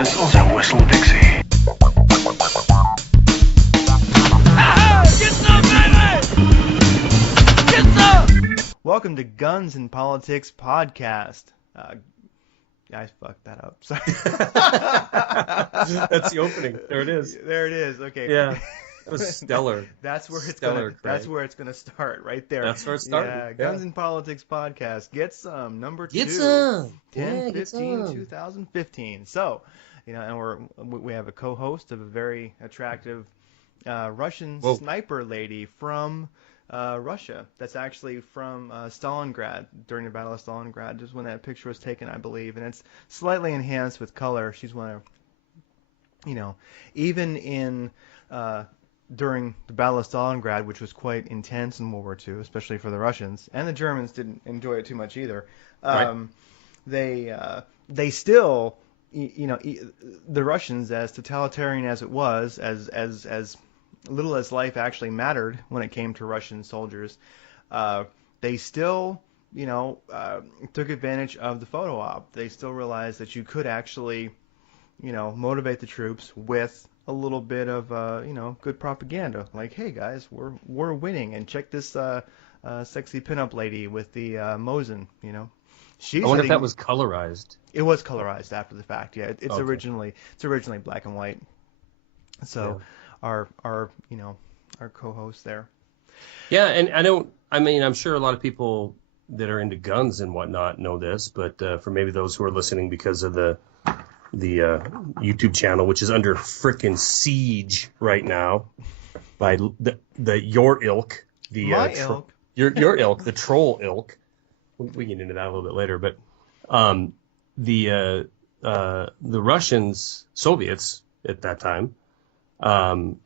pistols and whistle Dixie. Get some, baby! Get some! Welcome to Guns and Politics Podcast. I fucked that up. Sorry. That's the opening. There it is. There it is. Okay. Yeah. That was stellar. That's where it's Stellar, gonna. That's Craig. where it's gonna start. Right there. That's where it started. Yeah. Guns and Politics Podcast. Get some. Number 2. Get some. 10, Yeah, get 15, some. 2015. So, and we have a co-host of a very attractive Russian Whoa. sniper lady from Russia. That's actually from Stalingrad, during the Battle of Stalingrad, just when that picture was taken, I believe. And it's slightly enhanced with color. She's one of, even in during the Battle of Stalingrad, which was quite intense in World War II, especially for the Russians, and the Germans didn't enjoy it too much either. Right. They still, the Russians, as totalitarian as it was, as little as life actually mattered when it came to Russian soldiers, they still, took advantage of the photo op. They still realized that you could actually, motivate the troops with a little bit of, good propaganda. Like, hey guys, we're winning, and check this sexy pinup lady with the Mosin. I wonder if that was colorized. It was colorized after the fact. Yeah, it's Okay. originally black and white. So our co-host there. Yeah, and I'm sure a lot of people that are into guns and whatnot know this, but for maybe those who are listening because of the YouTube channel, which is under frickin' siege right now by the your ilk, My ilk. your ilk, the troll ilk. We can get into that a little bit later, but the Russians, Soviets at that time,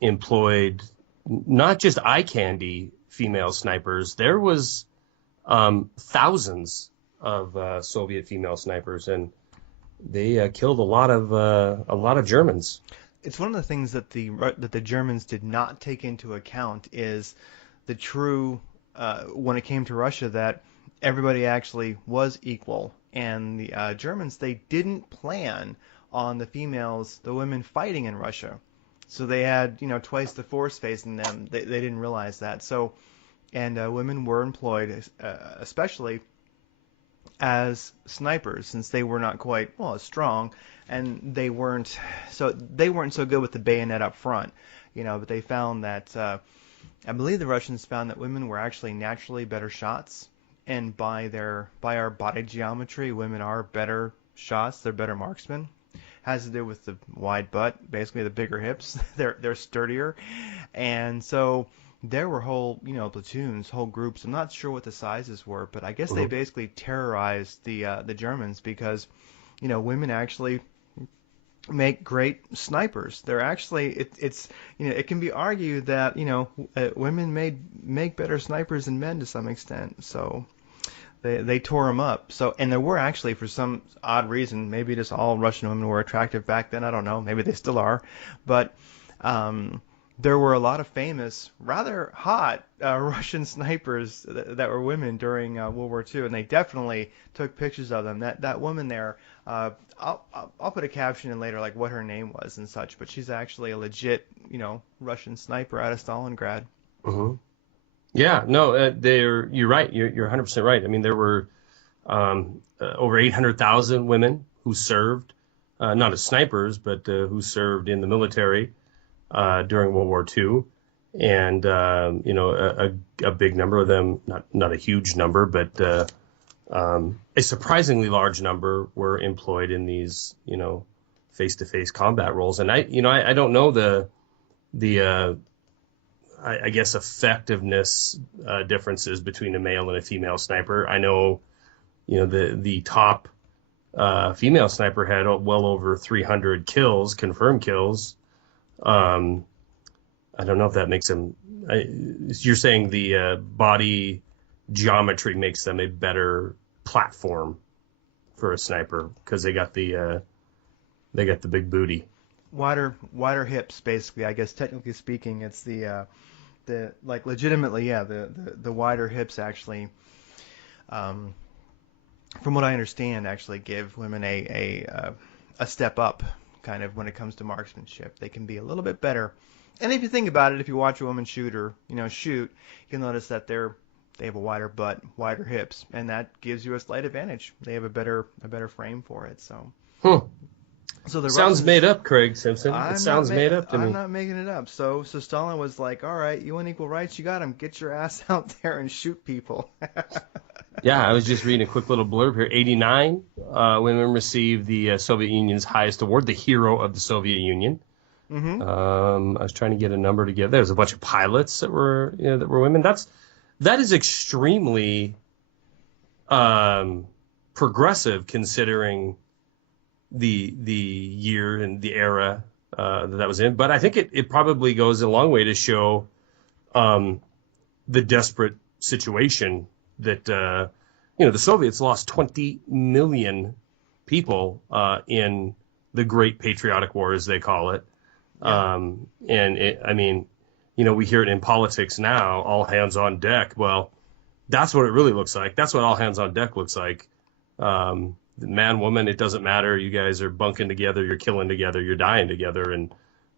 employed not just eye candy female snipers. There was thousands of Soviet female snipers, and they killed a lot of Germans. It's one of the things that the Germans did not take into account is the true when it came to Russia, that everybody actually was equal, and the Germans, they didn't plan on the women fighting in Russia, so they had twice the force facing them. They didn't realize that. So, and women were employed especially as snipers, since they were not quite as strong, and they weren't so good with the bayonet up front, but they found that I believe the Russians found that women were actually naturally better shots, and by our body geometry, women are better shots. They're better marksmen. Has to do with the wide butt, basically the bigger hips. They're sturdier, and so there were whole platoons, whole groups. I'm not sure what the sizes were, but I guess they basically terrorized the Germans, because women actually make great snipers. They're actually it can be argued that women make better snipers than men to some extent. So they tore them up. So, and there were actually, for some odd reason, maybe just all Russian women were attractive back then. I don't know. Maybe they still are, but there were a lot of famous, rather hot Russian snipers that were women during World War II, and they definitely took pictures of them. That woman there, I'll put a caption in later, like what her name was and such, but she's actually a legit, Russian sniper out of Stalingrad. Mm-hmm. Yeah, no, you're right. You're 100% right. I mean, there were over 800,000 women who served, not as snipers, but who served in the military during World War II, and a big number of them, not a huge number, but a surprisingly large number were employed in these face-to-face combat roles. And I don't know the I guess effectiveness differences between a male and a female sniper. I know the top female sniper had well over 300 kills, confirmed kills. I don't know if that makes them. You're saying the body geometry makes them a better platform for a sniper because they got the big booty. Wider hips, basically. I guess technically speaking, it's the legitimately, yeah, the wider hips actually, from what I understand, actually give women a step up kind of when it comes to marksmanship. They can be a little bit better. And if you think about it, if you watch a woman shoot, you'll notice that they have a wider butt, wider hips, and that gives you a slight advantage. They have a better frame for it. So, so the Sounds Russians, made up, Craig Simpson. It sounds made up to me. I'm not making it up. So Stalin was like, all right, you want equal rights? You got them. Get your ass out there and shoot people. Yeah, I was just reading a quick little blurb here. 89 women received the Soviet Union's highest award, the Hero of the Soviet Union. Mm-hmm. I was trying to get a number together. There's a bunch of pilots that were women. That is extremely progressive considering the year and the era that was in. But I think it probably goes a long way to show the desperate situation that the Soviets lost 20 million people in the Great Patriotic War, as they call it. Yeah. We hear it in politics now, all hands on deck. Well, that's what it really looks like. That's what all hands on deck looks like. Man, woman, it doesn't matter. You guys are bunking together. You're killing together. You're dying together. And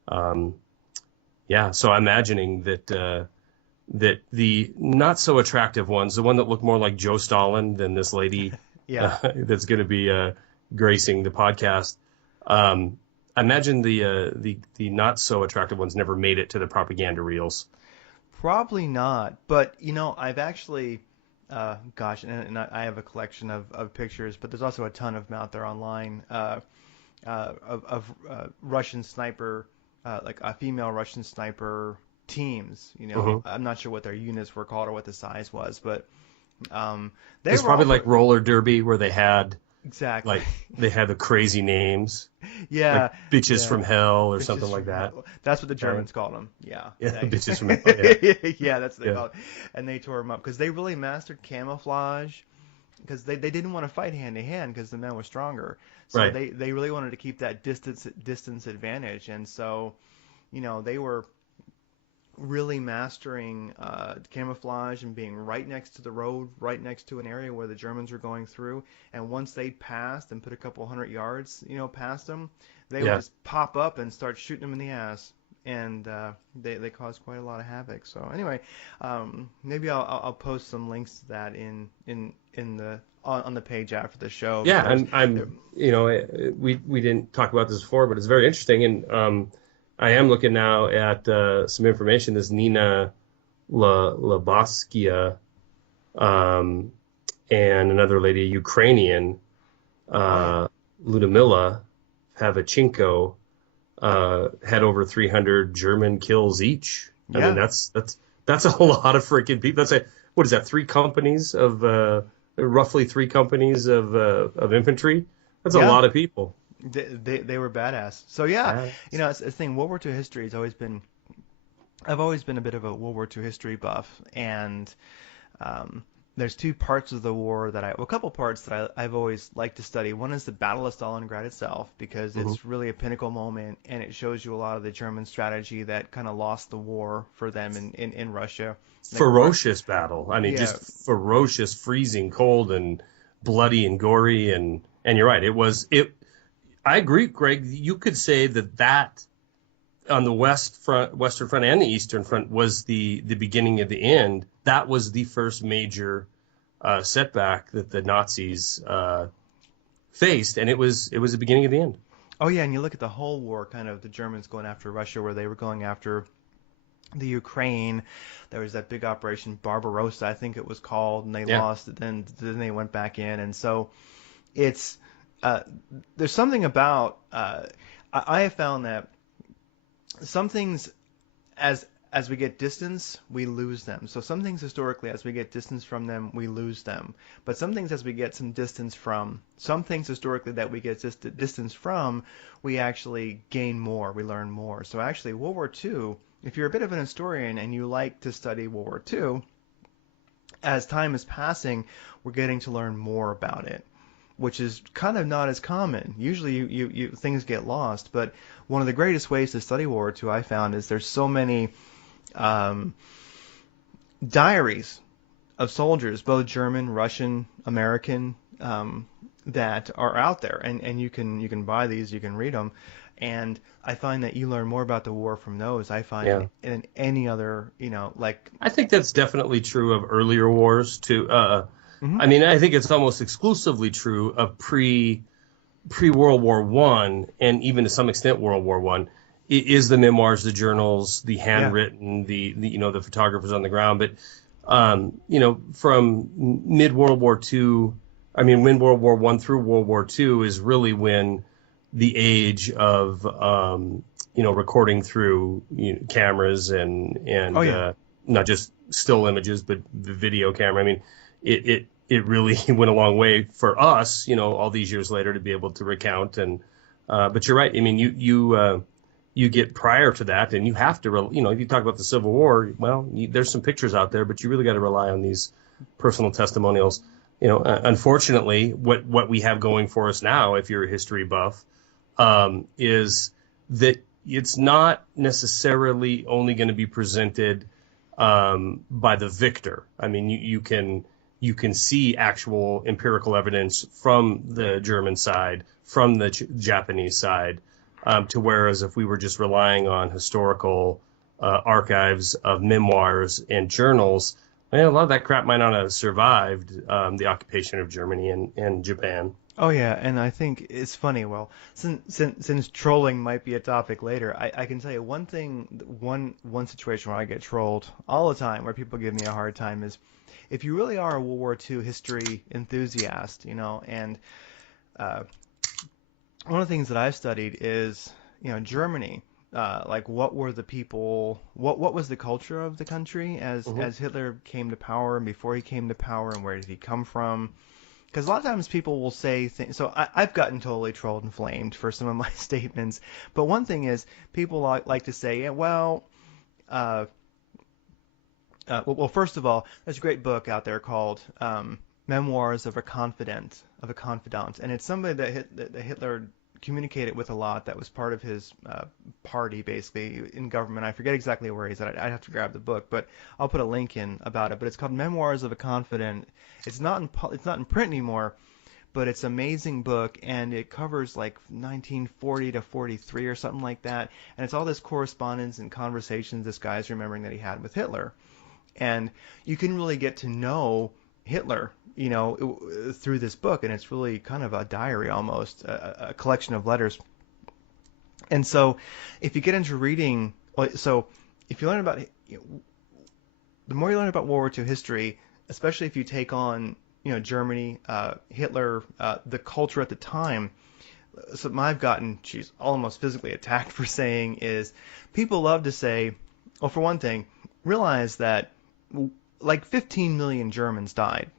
so I'm imagining that the not so attractive ones, the one that looked more like Joe Stalin than this lady that's going to be gracing the podcast. I imagine the not so attractive ones never made it to the propaganda reels. Probably not. But, I've actually, and I have a collection of pictures, but there's also a ton of them out there online of Russian sniper, like a female Russian sniper teams. I'm not sure what their units were called or what the size was, but it's probably like roller derby where they had exactly they had the crazy names. Yeah, like bitches from hell or bitches something like that. Hell. That's what the Germans called them. Yeah, bitches from hell. Yeah, yeah, that's what they called it. And they tore them up because they really mastered camouflage. Because they didn't want to fight hand to hand because the men were stronger. So right. they really wanted to keep that distance advantage, and so they were really mastering camouflage and being right next to the road, right next to an area where the Germans were going through. And once they passed and put a couple hundred yards, past them, they would just pop up and start shooting them in the ass. And they caused quite a lot of havoc. So anyway, maybe I'll post some links to that on the page after the show. Yeah, and we didn't talk about this before, but it's very interesting. And I am looking now at some information. This Nina Labaskia and another lady, a Ukrainian, Ludmila Pavachenko, had over 300 German kills each. I mean, that's a lot of freaking people. What is that? Roughly three companies of infantry. That's a lot of people. They were badass. So it's the thing. World War II history has always been. I've always been a bit of a World War II history buff, and there's two parts of the war a couple parts that I've always liked to study. One is the Battle of Stalingrad itself, because it's really a pinnacle moment, and it shows you a lot of the German strategy that kind of lost the war for them in Russia. Ferocious battle. I mean, just ferocious, freezing cold, and bloody and gory, and you're right. I agree, Greg. You could say that on the Western Front and the Eastern Front was the beginning of the end. That was the first major setback that the Nazis faced, and it was the beginning of the end. Oh yeah, and you look at the whole war, kind of the Germans going after Russia, where they were going after the Ukraine. There was that big operation Barbarossa, I think it was called, and they lost. Then they went back in, and so it's there's something about I have found that some things as we get distance, we lose them. So some things historically, as we get distance from them, we lose them. But some things as we get some distance from, some things historically that we get distance from, we actually gain more, we learn more. So actually World War II, if you're a bit of an historian and you like to study World War II, as time is passing, we're getting to learn more about it, which is kind of not as common. Usually you things get lost, but one of the greatest ways to study World War II, I found, is there's so many diaries of soldiers, both German, Russian, American, that are out there, and you can buy these, you can read them, and I find that you learn more about the war from those. I find Yeah. in any other, like. I think that's definitely true of earlier wars too. Mhm. I mean, I think it's almost exclusively true of pre World War One, and even to some extent World War One, is the memoirs, the journals, the Yeah. handwritten, the photographers on the ground. But from mid World War Two, I mean, when World War One through World War Two is really when the age of recording through cameras and Oh yeah. not just still images, but the video camera. I mean, it really went a long way for us, all these years later to be able to recount. And but you're right. I mean, you get prior to that, and you have to, if you talk about the Civil War, well, there's some pictures out there, but you really got to rely on these personal testimonials. Unfortunately, what we have going for us now, if you're a history buff, is that it's not necessarily only going to be presented by the victor. I mean, you can see actual empirical evidence from the German side, from the Japanese side, to whereas if we were just relying on historical archives of memoirs and journals, a lot of that crap might not have survived the occupation of Germany and Japan. Oh yeah, and I think it's funny. Well, since trolling might be a topic later, I can tell you one thing. One situation where I get trolled all the time, where people give me a hard time, is if you really are a World War II history enthusiast, and one of the things that I've studied is, Germany. Like, what were the people? What was the culture of the country as Hitler came to power, and before he came to power, and where did he come from? Because a lot of times people will say things. So I've gotten totally trolled and flamed for some of my statements. But one thing is, people like to say, yeah, well, first of all, there's a great book out there called Memoirs of a Confidant, and it's somebody that Hitler communicated with a lot. That was part of his party, basically, in government. I forget exactly where he's at. I'd have to grab the book, but I'll put a link in about it. But it's called Memoirs of a Confidant. It's not in print anymore, but it's an amazing book, and it covers like 1940 to 43 or something like that. And it's all this correspondence and conversations this guy's remembering that he had with Hitler. And you can really get to know Hitler, through this book, and it's really kind of a diary almost, a collection of letters. And so, if you get into reading, so if you learn about, the more you learn about World War II history, especially if you take on, Germany, Hitler, the culture at the time. Something I've gotten, almost physically attacked for saying is, people love to say, well, for one thing, realize that like 15 million Germans died,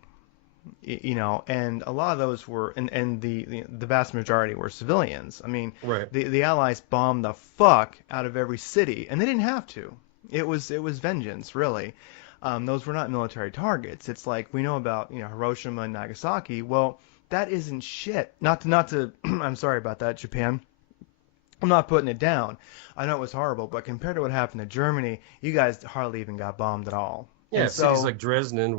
and a lot of those were, and the vast majority were civilians. I mean, Right. the Allies bombed the fuck out of every city, and they didn't have to. It was vengeance, really. Those were not military targets. It's like we know about, Hiroshima and Nagasaki. Well, that isn't shit. Not to I'm sorry about that, Japan. I'm not putting it down. I know it was horrible, but compared to what happened to Germany, you guys hardly even got bombed at all. Yeah, And cities so, like Dresden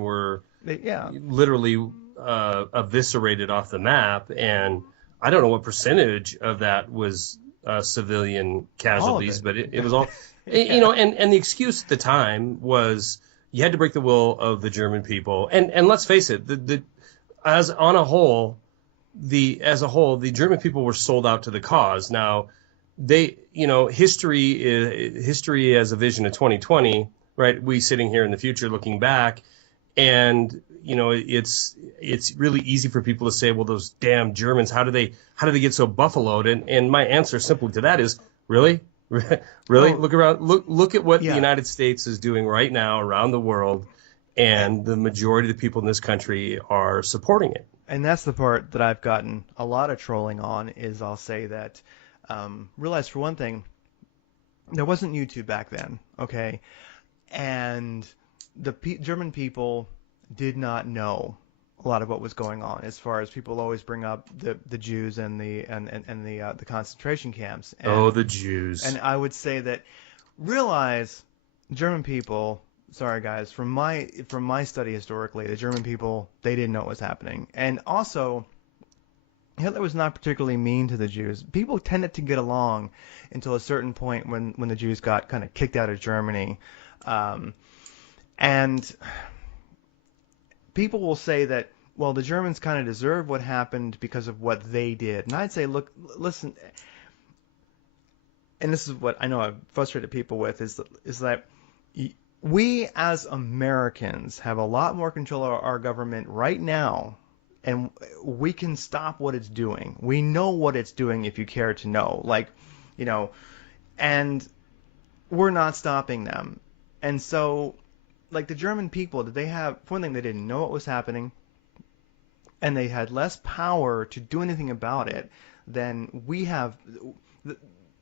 were yeah. literally eviscerated off the map, and I don't know what percentage of that was civilian casualties, it. but it was all, Yeah. and the excuse at the time was you had to break the will of the German people, and let's face it, the German people were sold out to the cause. Now, history as a vision of 2020, right? We sitting here in the future looking back, and it's really easy for people to say, well, those damn Germans, how do they get so buffaloed? And my answer simply to that is, really? Really? Oh. Look around, look at what Yeah. the United States is doing right now around the world, and the majority of the people in this country are supporting it. And that's the part that I've gotten a lot of trolling on, is I'll say that, realize for one thing, there wasn't YouTube back then, okay? And the German people did not know a lot of what was going on, as far as people always bring up the Jews and the concentration camps. And, Oh, the Jews. and I would say that, realize German people, sorry guys, from my study historically, the German people, they didn't know what was happening. And also, Hitler was not particularly mean to the Jews. People tended to get along until a certain point when the Jews got kind of kicked out of Germany. And people will say that, well, the Germans kind of deserve what happened because of what they did. And I'd say, look, listen, and this is what I know I've frustrated people with, is that we as Americans have a lot more control of our government right now, and we can stop what it's doing. We know what it's doing if you care to know. Like, and we're not stopping them. And so, like, the German people, did they have, for one thing, they didn't know what was happening, and they had less power to do anything about it than we have.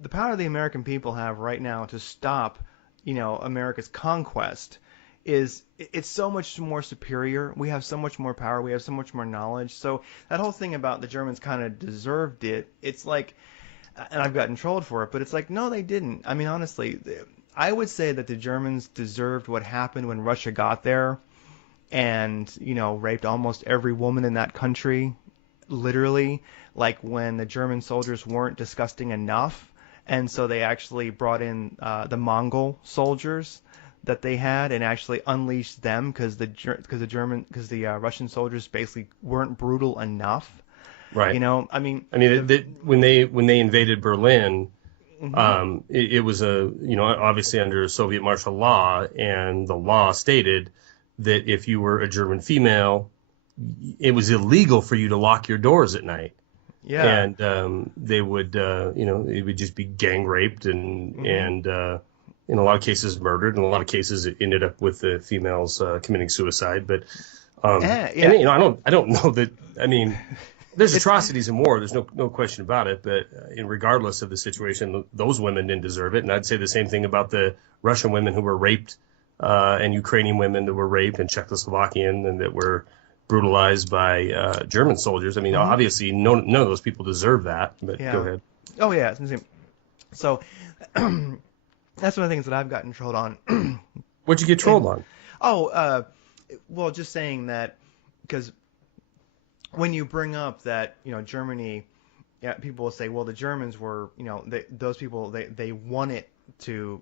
The power the American people have right now to stop, America's conquest it's so much more superior. We have so much more power. We have so much more knowledge. So that whole thing about the Germans kind of deserved it, it's like, and I've gotten trolled for it, but it's like, no, they didn't. I mean, honestly, I would say that the Germans deserved what happened when Russia got there and, raped almost every woman in that country, literally, like when the German soldiers weren't disgusting enough. And so they actually brought in the Mongol soldiers that they had and actually unleashed them because the Russian soldiers basically weren't brutal enough. Right. When they invaded Berlin, mm-hmm. it was obviously under Soviet martial law, and the law stated that if you were a German female, it was illegal for you to lock your doors at night. Yeah. And they would, it would just be gang raped and mm-hmm. and in a lot of cases murdered. In a lot of cases, it ended up with the females committing suicide. But yeah. and I don't know that. I mean, there's atrocities in war. There's no question about it. But regardless of the situation, those women didn't deserve it. And I'd say the same thing about the Russian women who were raped and Ukrainian women that were raped and Czechoslovakian and that were brutalized by German soldiers. I mean, mm-hmm. obviously, none of those people deserve that. But yeah. Go ahead. Oh yeah. So that's one of the things that I've gotten trolled on. What'd you get trolled on? Oh, well, just saying that because when you bring up that Germany, yeah, people will say, well, the Germans were those people they wanted to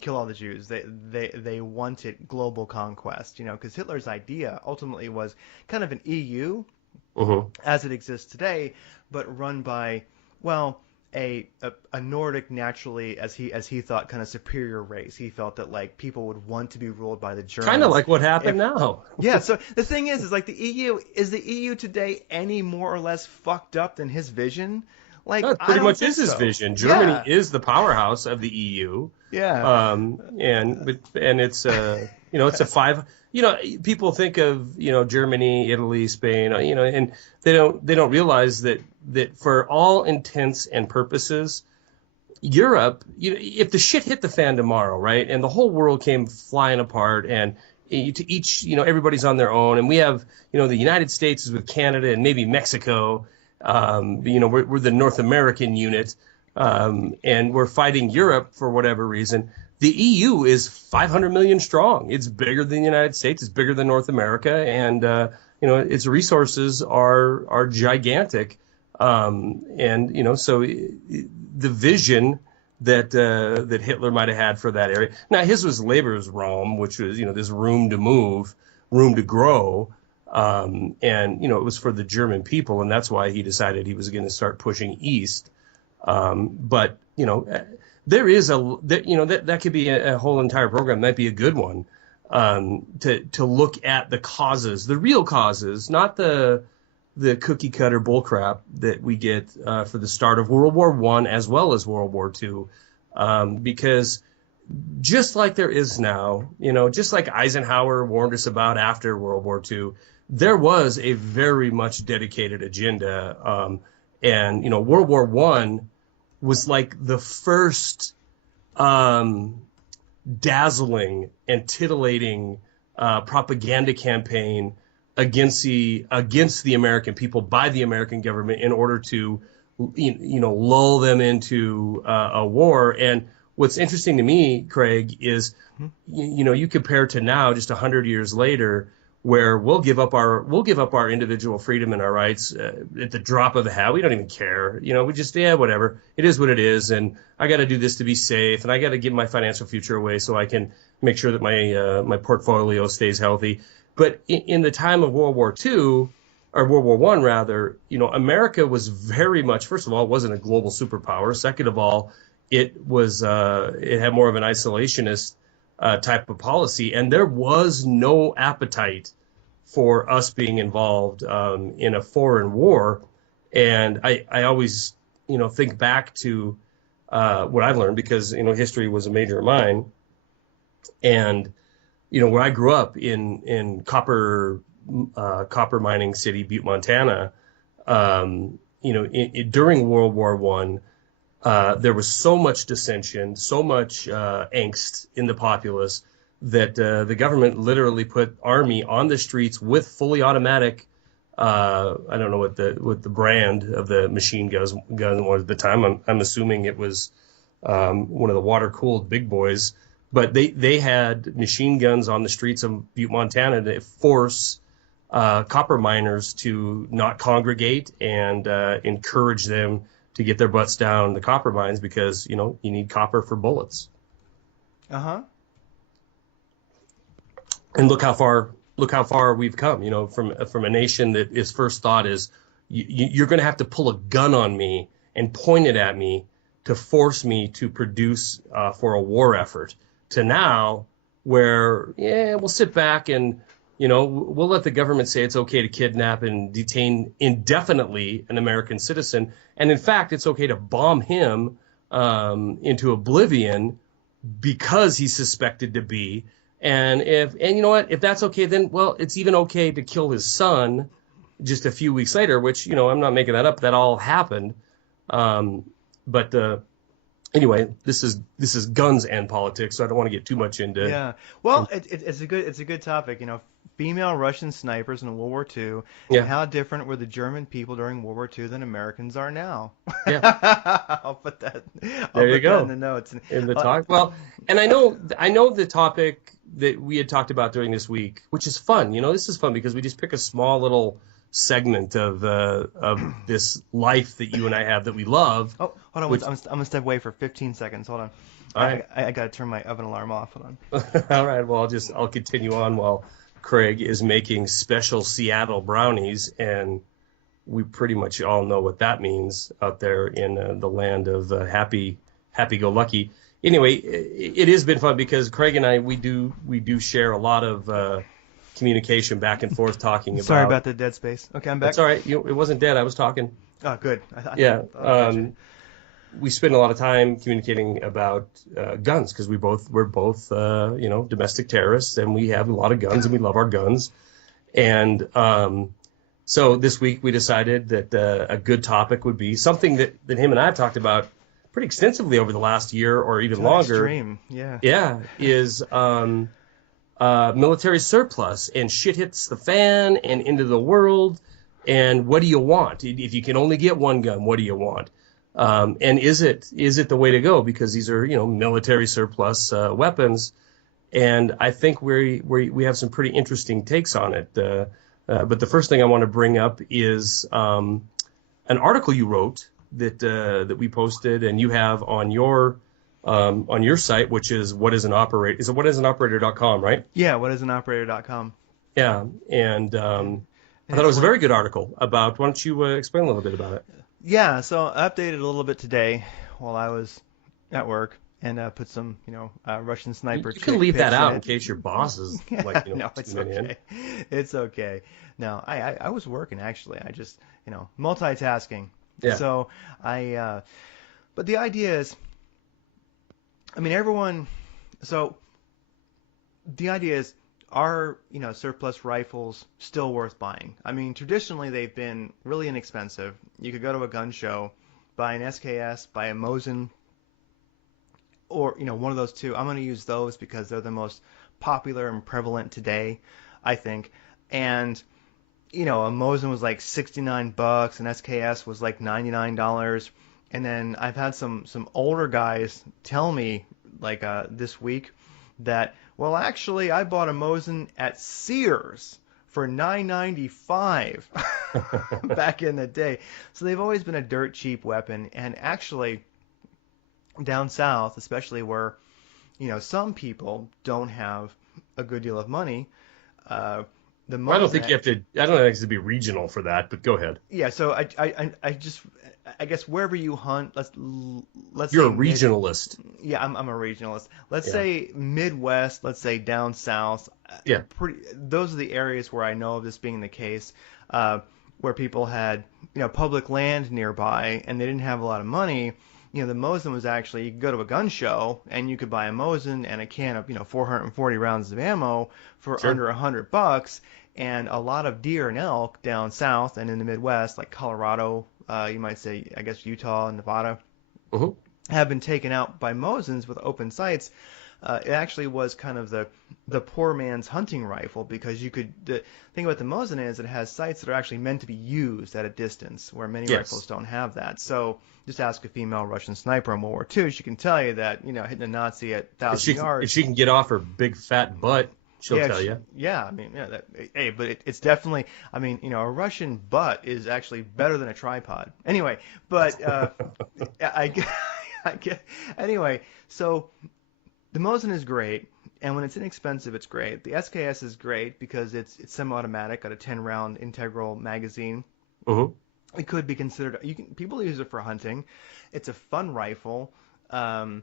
kill all the Jews. They wanted global conquest. Because Hitler's idea ultimately was kind of an EU Mm-hmm. as it exists today, but run by a Nordic, naturally, as he thought, kind of superior race. He felt that like people would want to be ruled by the Germans. Kind of like what happened now. Yeah. So the thing is like the EU today any more or less fucked up than his vision? Like That pretty much is his vision. Germany is the powerhouse of the EU. Yeah. And it's it's a five. People think of Germany, Italy, Spain, and they don't realize that for all intents and purposes, Europe, if the shit hit the fan tomorrow, right, and the whole world came flying apart, and to each, everybody's on their own, and we have, the United States is with Canada and maybe Mexico, we're the North American unit, and we're fighting Europe for whatever reason. The EU is 500 million strong. It's bigger than the United States. It's bigger than North America, and its resources are gigantic. So the vision that Hitler might have had for that area. Now his was Lebensraum, which was this room to move, room to grow, and it was for the German people, and that's why he decided he was going to start pushing east. But there is that could be a whole entire program. Might be a good one to look at the causes, the real causes, not the cookie cutter bullcrap that we get for the start of World War I as well as World War II, because just like there is now, just like Eisenhower warned us about after World War II, there was a very much dedicated agenda, and World War I was like the first dazzling and titillating propaganda campaign against the American people by the American government in order to lull them into a war. And what's interesting to me, Craig, is you compare to now, just 100 years later, where we'll give up our individual freedom and our rights at the drop of a hat. We don't even care. We just whatever. It is what it is, and I got to do this to be safe, and I got to give my financial future away so I can make sure that my portfolio stays healthy. But in the time of World War II, or World War I rather, America was very much, first of all, it wasn't a global superpower. Second of all, it had more of an isolationist type of policy, and there was no appetite for us being involved in a foreign war. And I always think back to what I've learned, because history was a major of mine, and where I grew up in copper mining city, Butte, Montana. During World War I, there was so much dissension, so much angst in the populace that the government literally put army on the streets with fully automatic. I don't know what the brand of the machine gun was at the time. I'm assuming it was one of the water cooled big boys, but they had machine guns on the streets of Butte, Montana to force copper miners to not congregate and encourage them to get their butts down the copper mines, because you need copper for bullets. And look how far we've come. From a nation that its first thought is you're going to have to pull a gun on me and point it at me to force me to produce for a war effort, to now where we'll sit back and we'll let the government say it's okay to kidnap and detain indefinitely an American citizen. And in fact, it's okay to bomb him into oblivion because he's suspected to be. And you know what, if that's okay, then, well, it's even okay to kill his son just a few weeks later, which, I'm not making that up. That all happened. But anyway, this is guns and politics, so I don't want to get too much into. Yeah. Well, it's a good topic. Female Russian snipers in World War II, and how different were the German people during World War II than Americans are now. Yeah. I'll put that. There you go. In the notes. In the talk. Well, and I know the topic that we had talked about during this week, which is fun. This is fun because we just pick a small little segment of this life that you and I have that we love. Oh, hold on. I'm gonna step away for 15 seconds. Hold on. All right. I gotta turn my oven alarm off. Hold on. All right. Well, I'll continue on while Craig is making special Seattle brownies, and we pretty much all know what that means out there in the land of happy-go-lucky. Anyway, it has been fun because Craig and I we do share a lot of communication back and forth talking about. Sorry about the dead space. Okay, I'm back. That's all right. It wasn't dead. I was talking. Oh, good. Yeah. We spend a lot of time communicating about guns because we're both domestic terrorists, and we have a lot of guns and we love our guns. And so this week we decided that a good topic would be something that him and I have talked about pretty extensively over the last year or even longer. Extreme. Yeah. Yeah, is military surplus, and shit hits the fan and into the world. And what do you want? If you can only get one gun, what do you want? And is it the way to go? Because these are military surplus weapons, and I think we have some pretty interesting takes on it. But the first thing I want to bring up is an article you wrote that we posted, and you have on your site, which is whatisanaoperator.com, right? Yeah, whatisanaoperator.com. Yeah, and I thought it was a very good article about. Why don't you explain a little bit about it? Yeah, so I updated a little bit today while I was at work, and put some, Russian sniper. You can leave that out in case your boss is like, no, it's okay. It's okay. No, I was working actually. I just, multitasking. Yeah. So but the idea is, everyone. So the idea is, are surplus rifles still worth buying? Traditionally they've been really inexpensive. You could go to a gun show, buy an SKS, buy a Mosin, or one of those two. I'm going to use those because they're the most popular and prevalent today, I think. And a Mosin was like $69, and SKS was like $99, And then I've had some older guys tell me like this week that, well, actually I bought a Mosin at Sears for $9.95 back in the day. So they've always been a dirt cheap weapon. And actually down south, especially where, some people don't have a good deal of money, the I don't think Mosin, you have to. I don't think it has to be regional for that. But go ahead. yeah, so I guess wherever you hunt, let's You're say a regionalist. yeah, I'm a regionalist. Let's Yeah. say Midwest, let's say down south. Yeah. Those are the areas where I know of this being the case, where people had public land nearby and they didn't have a lot of money. The Mosin was actually, you could go to a gun show and you could buy a Mosin and a can of 440 rounds of ammo for Sure. under $100. And a lot of deer and elk down south and in the Midwest, like Colorado, you might say, I guess Utah and Nevada, Hmm. have been taken out by Mosins with open sights. It actually was kind of the poor man's hunting rifle, because the thing about the Mosin is it has sights that are actually meant to be used at a distance, where many Yes. rifles don't have that. So just ask a female Russian sniper in World War II. She can tell you that hitting a Nazi at 1,000 yards. If she can get off her big fat butt, she'll tell you. Yeah, I mean, hey, but it's definitely, I mean, a Russian butt is actually better than a tripod. Anyway, but I get, anyway, so the Mosin is great, and when it's inexpensive, it's great. The SKS is great because it's semi-automatic, got a 10-round integral magazine. Hmm. It could be considered. People use it for hunting. It's a fun rifle. Well,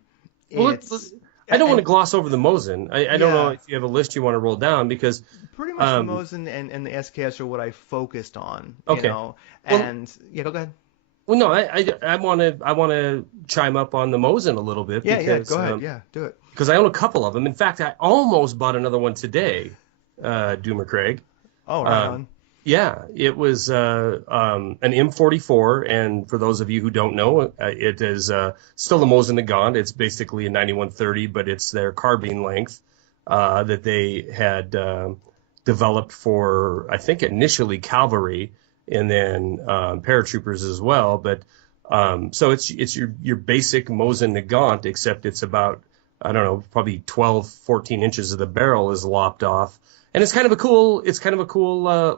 It's I don't want to and- gloss over the Mosin. I don't know Yeah. if you have a list you want to roll down, because Pretty much the Mosin and the SKS are what I focused on. Okay. And yeah, go ahead. well, no, I want to chime up on the Mosin a little bit. Yeah, because, go ahead. Yeah, do it. Because I own a couple of them. In fact, I almost bought another one today, Doomer Craig. Oh, right on. Yeah, it was an M44, and for those of you who don't know, it is still a Mosin Nagant. It's basically a 9130, but it's their carbine length that they had developed for, I think, initially cavalry, and then paratroopers as well. But so it's your basic Mosin Nagant, except it's about, I don't know, probably 12, 14 inches of the barrel is lopped off. And it's kind of a cool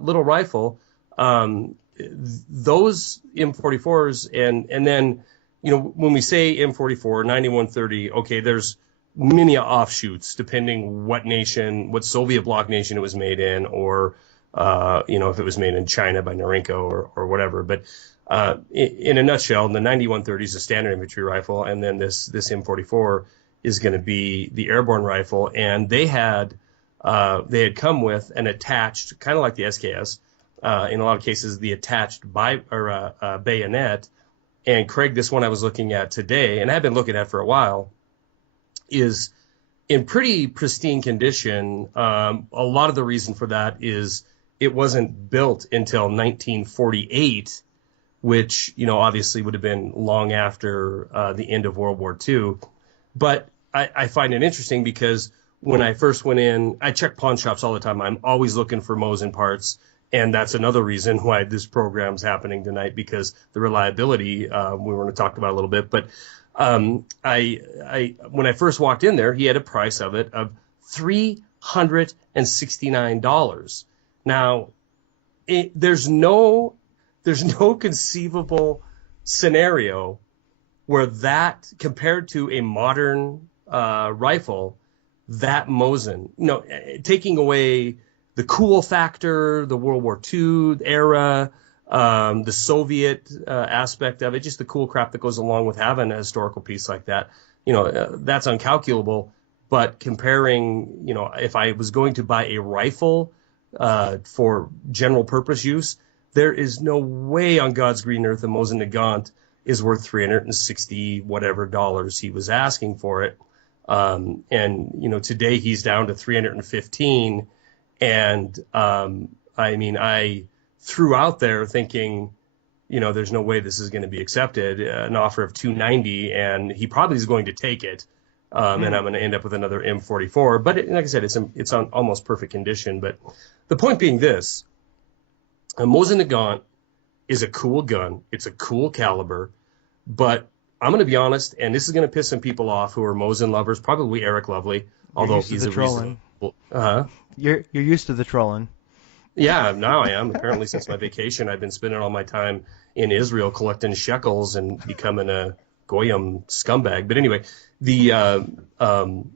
little rifle. Those M44s, and then, when we say M44, 9130, okay, there's many offshoots depending what Soviet bloc nation it was made in, or, if it was made in China by Norinco or whatever. But in a nutshell, the 9130 is a standard infantry rifle, and then this M44 is going to be the airborne rifle, and they had come with an attached, kind of like the SKS, in a lot of cases, the attached bayonet. And Craig, this one I was looking at today, and I've been looking at for a while, is in pretty pristine condition. A lot of the reason for that is it wasn't built until 1948, which, obviously would have been long after the end of World War II. But I find it interesting because when I first went in, I check pawn shops all the time. I'm always looking for Mosin parts, and that's another reason why this program's happening tonight, because the reliability, we were going to talk about a little bit. But when I first walked in there, he had a price of it of $369. Now, there's no conceivable scenario where that, compared to a modern rifle, that Mosin, taking away the cool factor, the World War II era, the Soviet aspect of it, just the cool crap that goes along with having a historical piece like that, that's uncalculable. But comparing, if I was going to buy a rifle for general purpose use, there is no way on God's green earth a Mosin Nagant is worth $360 whatever dollars he was asking for it. And today he's down to 315, and I threw out there thinking, there's no way this is going to be accepted, an offer of 290, and he probably is going to take it, and I'm going to end up with another M44. But like I said, it's on almost perfect condition. But the point being this: a Mosin Nagant is a cool gun. It's a cool caliber. But I'm going to be honest, and this is going to piss some people off who are Mosin lovers, probably Eric Lovely, although used to he's the a trolling. reasonable. You're used to the trolling. Yeah, now I am. Apparently, since my vacation, I've been spending all my time in Israel collecting shekels and becoming a goyim scumbag. But anyway, the Mosin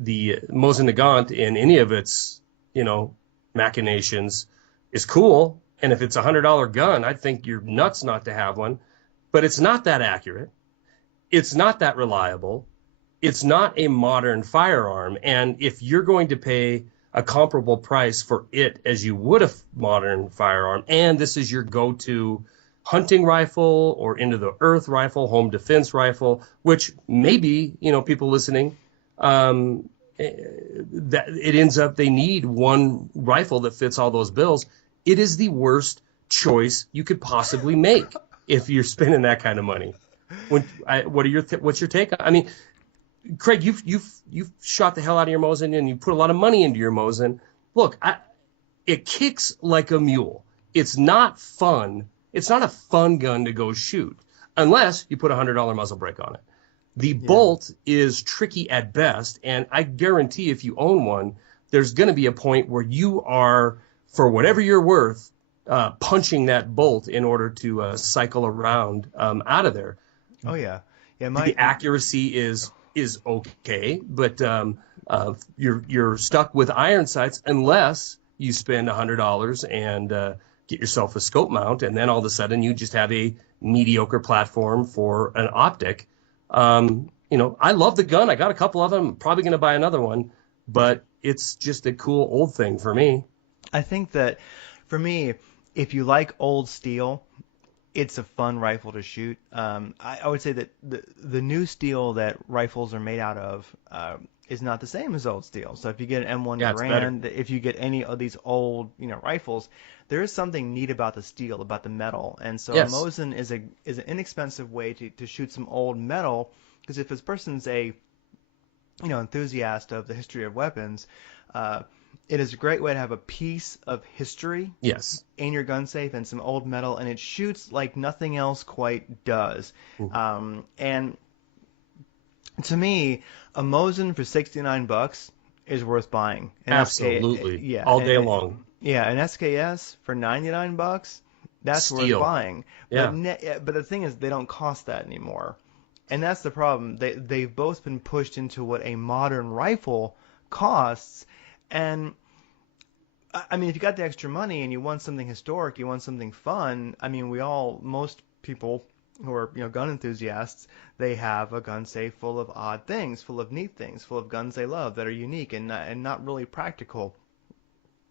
Nagant in any of its, machinations is cool. And if it's $100 gun, I think you're nuts not to have one. But it's not that accurate. It's not that reliable. It's not a modern firearm. And if you're going to pay a comparable price for it as you would a modern firearm, and this is your go-to hunting rifle or into the earth rifle, home defense rifle, which maybe, people listening, that it ends up they need one rifle that fits all those bills. It is the worst choice you could possibly make if you're spending that kind of money. What's your take? I mean, Craig, you've shot the hell out of your Mosin and you put a lot of money into your Mosin. Look, it kicks like a mule. It's not fun. It's not a fun gun to go shoot unless you put a $100 muzzle brake on it. The bolt is tricky at best, and I guarantee if you own one, there's going to be a point where you are, for whatever you're worth, punching that bolt in order to cycle around out of there. Oh yeah, the accuracy is okay, but you're stuck with iron sights unless you spend $100 and get yourself a scope mount, and then all of a sudden you just have a mediocre platform for an optic. I love the gun. I got a couple of them. I'm probably going to buy another one, but it's just a cool old thing for me. I think that for me, if you like old steel, it's a fun rifle to shoot. I would say that the new steel that rifles are made out of is not the same as old steel. So if you get an M1 Garand, if you get any of these old rifles, there is something neat about the steel, about the metal. And so yes. a Mosin is an inexpensive way to shoot some old metal, because if this person's a enthusiast of the history of weapons, it is a great way to have a piece of history yes. in your gun safe and some old metal, and it shoots like nothing else quite does. Mm-hmm. And to me, a Mosin for $69 is worth buying. Absolutely, all day long. Yeah, an SKS for $99, that's worth buying. Yeah. But the thing is, they don't cost that anymore, and that's the problem. They've both been pushed into what a modern rifle costs. And I mean, if you got the extra money and you want something historic, you want something fun. I mean, most people who are gun enthusiasts, they have a gun safe full of odd things, full of neat things, full of guns they love that are unique and not really practical.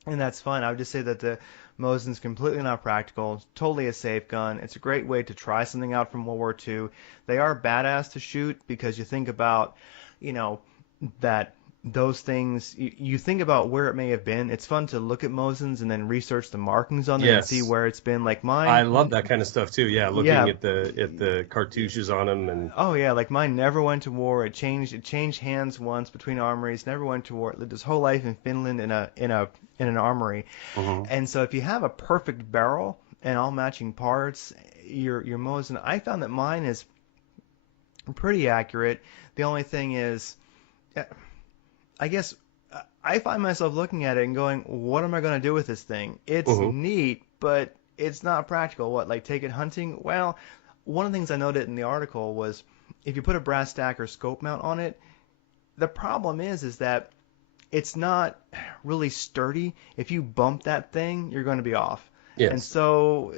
And that's fun. I would just say that the Mosin's completely not practical. It's totally a safe gun. It's a great way to try something out from World War II. They are badass to shoot because you think about, that those things, you think about where it may have been. It's fun to look at Mosins and then research the markings on them and see where it's been. Like mine, I love that kind of stuff too. Yeah, looking at the cartouches on them and. Oh yeah, like mine never went to war. It changed hands once between armories. Never went to war. It lived his whole life in Finland in an armory. Mm-hmm. And so if you have a perfect barrel and all matching parts, your Mosin, I found that mine is pretty accurate. The only thing is, I guess I find myself looking at it and going, what am I going to do with this thing? It's neat, but it's not practical. What, like take it hunting? Well, one of the things I noted in the article was if you put a brass stack or scope mount on it, the problem is that it's not really sturdy. If you bump that thing, you're going to be off. Yes. And so,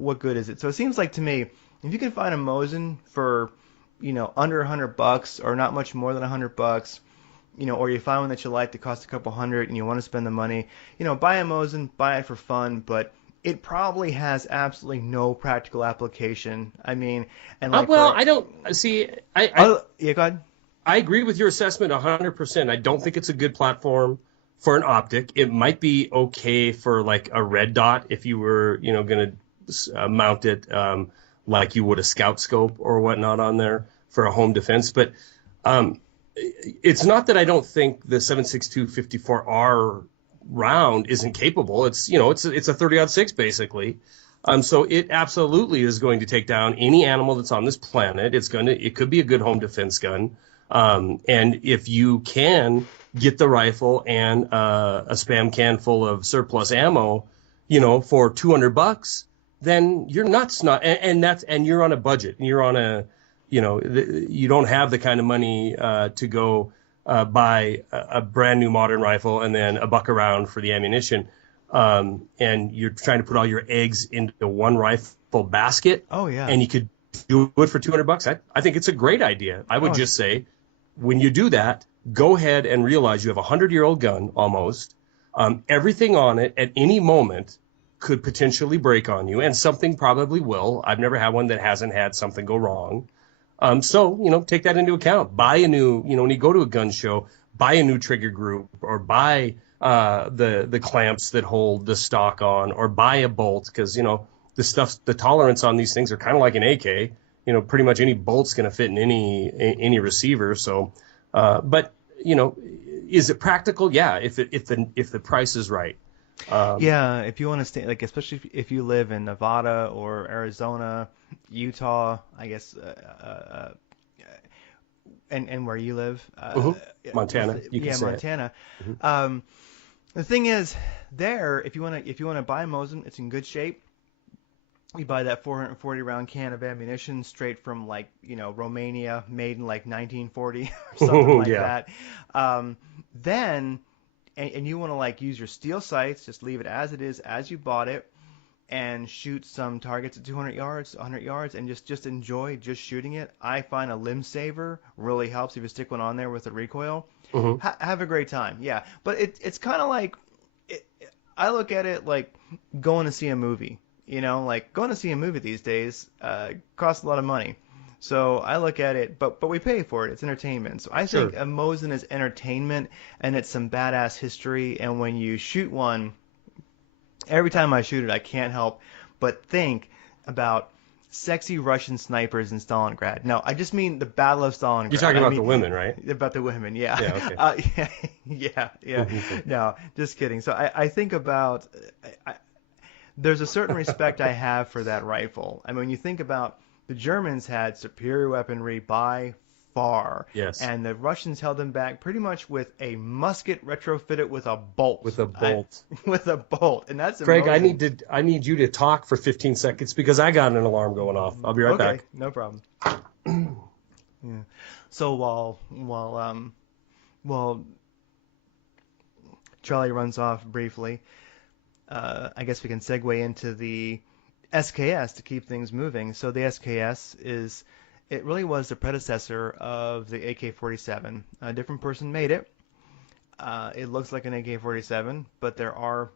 what good is it? So it seems like to me, if you can find a Mosin for, under $100 or not much more than $100, or you find one that you like that costs a couple $100 and you want to spend the money, buy a Mosin, buy it for fun, but it probably has absolutely no practical application. I mean, and like I don't see. Yeah, go ahead. I agree with your assessment 100%. I don't think it's a good platform for an optic. It might be okay for like a red dot if you were, going to mount it like you would a scout scope or whatnot on there for a home defense, but. It's not that I don't think the 7.62 54R round isn't capable. It's it's a 30-06 basically, So it absolutely is going to take down any animal that's on this planet. It could be a good home defense gun. And if you can get the rifle and a Spam can full of surplus ammo, for $200, then you're nuts. And you're on a budget. You're on you don't have the kind of money to go buy a brand new modern rifle and then a buck around for the ammunition. And you're trying to put all your eggs into one rifle basket. Oh yeah. And you could do it for $200. I think it's a great idea. I would just say, when you do that, go ahead and realize you have a 100-year-old gun almost. Everything on it at any moment could potentially break on you, and something probably will. I've never had one that hasn't had something go wrong. So take that into account. Buy a new, when you go to a gun show, buy a new trigger group, or buy the clamps that hold the stock on, or buy a bolt, because the tolerance on these things are kind of like an AK. Pretty much any bolt's going to fit in any receiver. So, but is it practical? Yeah, if the price is right. Yeah, if you want to stay, like, especially if you live in Nevada or Arizona, Utah, I guess, and where you live, Montana. You can say Montana. It. The thing is, there, if you want to buy a Mosin, it's in good shape. You buy that 440 round can of ammunition straight from Romania, made in 1940 or something like that. Then, and you want to use your steel sights, just leave it as it is, as you bought it, and shoot some targets at 200 yards, 100 yards, and just enjoy just shooting it. I find a limb saver really helps if you stick one on there with a recoil. Mm-hmm. Have a great time, yeah. But it's kind of like, I look at it like going to see a movie. Going to see a movie these days costs a lot of money. So I look at it, but we pay for it. It's entertainment. So I think a Mosin is entertainment, and it's some badass history. And when you shoot one, every time I shoot it, I can't help but think about sexy Russian snipers in Stalingrad. No, I just mean the Battle of Stalingrad. You're talking about the women, right? About the women, yeah. Yeah, okay. Yeah. No, just kidding. So I think about... There's a certain respect I have for that rifle. I mean, when you think about, the Germans had superior weaponry by far. Yes. And the Russians held them back pretty much with a musket retrofitted with a bolt. With a bolt. With a bolt. And that's Craig, amazing. I need you to talk for 15 seconds because I got an alarm going off. I'll be right back. Okay, no problem. Yeah. So while Charlie runs off briefly, I guess we can segue into the SKS to keep things moving. So the SKS it really was the predecessor of the AK-47. A different person made it. It looks like an AK-47, but there are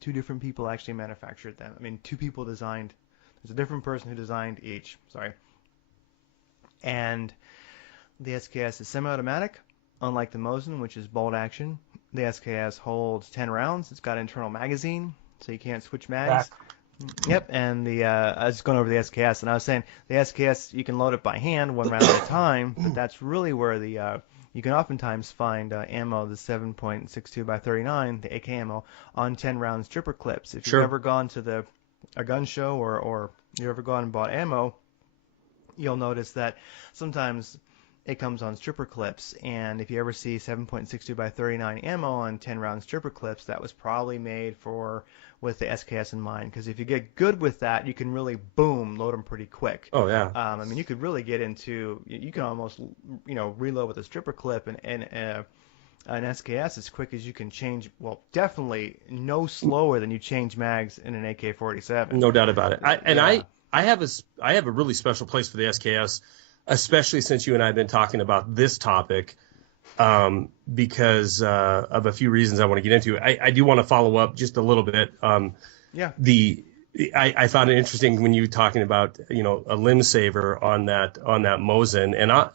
two different people actually manufactured them. I mean, two people designed. There's a different person who designed each. Sorry. And the SKS is semi-automatic, unlike the Mosin, which is bolt action. The SKS holds 10 rounds. It's got an internal magazine, so you can't switch mags. Yep, and I was going over the SKS, and I was saying the SKS, you can load it by hand, one round at a time, but that's really where you can oftentimes find ammo, the 7.62 by 39, the AK ammo, on 10-round stripper clips. If you've ever gone to a gun show or you've ever gone and bought ammo, you'll notice that sometimes it comes on stripper clips, and if you ever see 7.62 by 39 ammo on 10-round stripper clips, that was probably made with the SKS in mind, because if you get good with that, you can really, boom, load them pretty quick. Oh, yeah. I mean, you could really get into, you can almost, reload with a stripper clip and an SKS as quick as you can change, well, definitely no slower than you change mags in an AK-47. No doubt about it. I have a really special place for the SKS, especially since you and I have been talking about this topic, because of a few reasons I want to get into. I do want to follow up just a little bit. Yeah. I found it interesting when you were talking about a limb saver on that Mosin,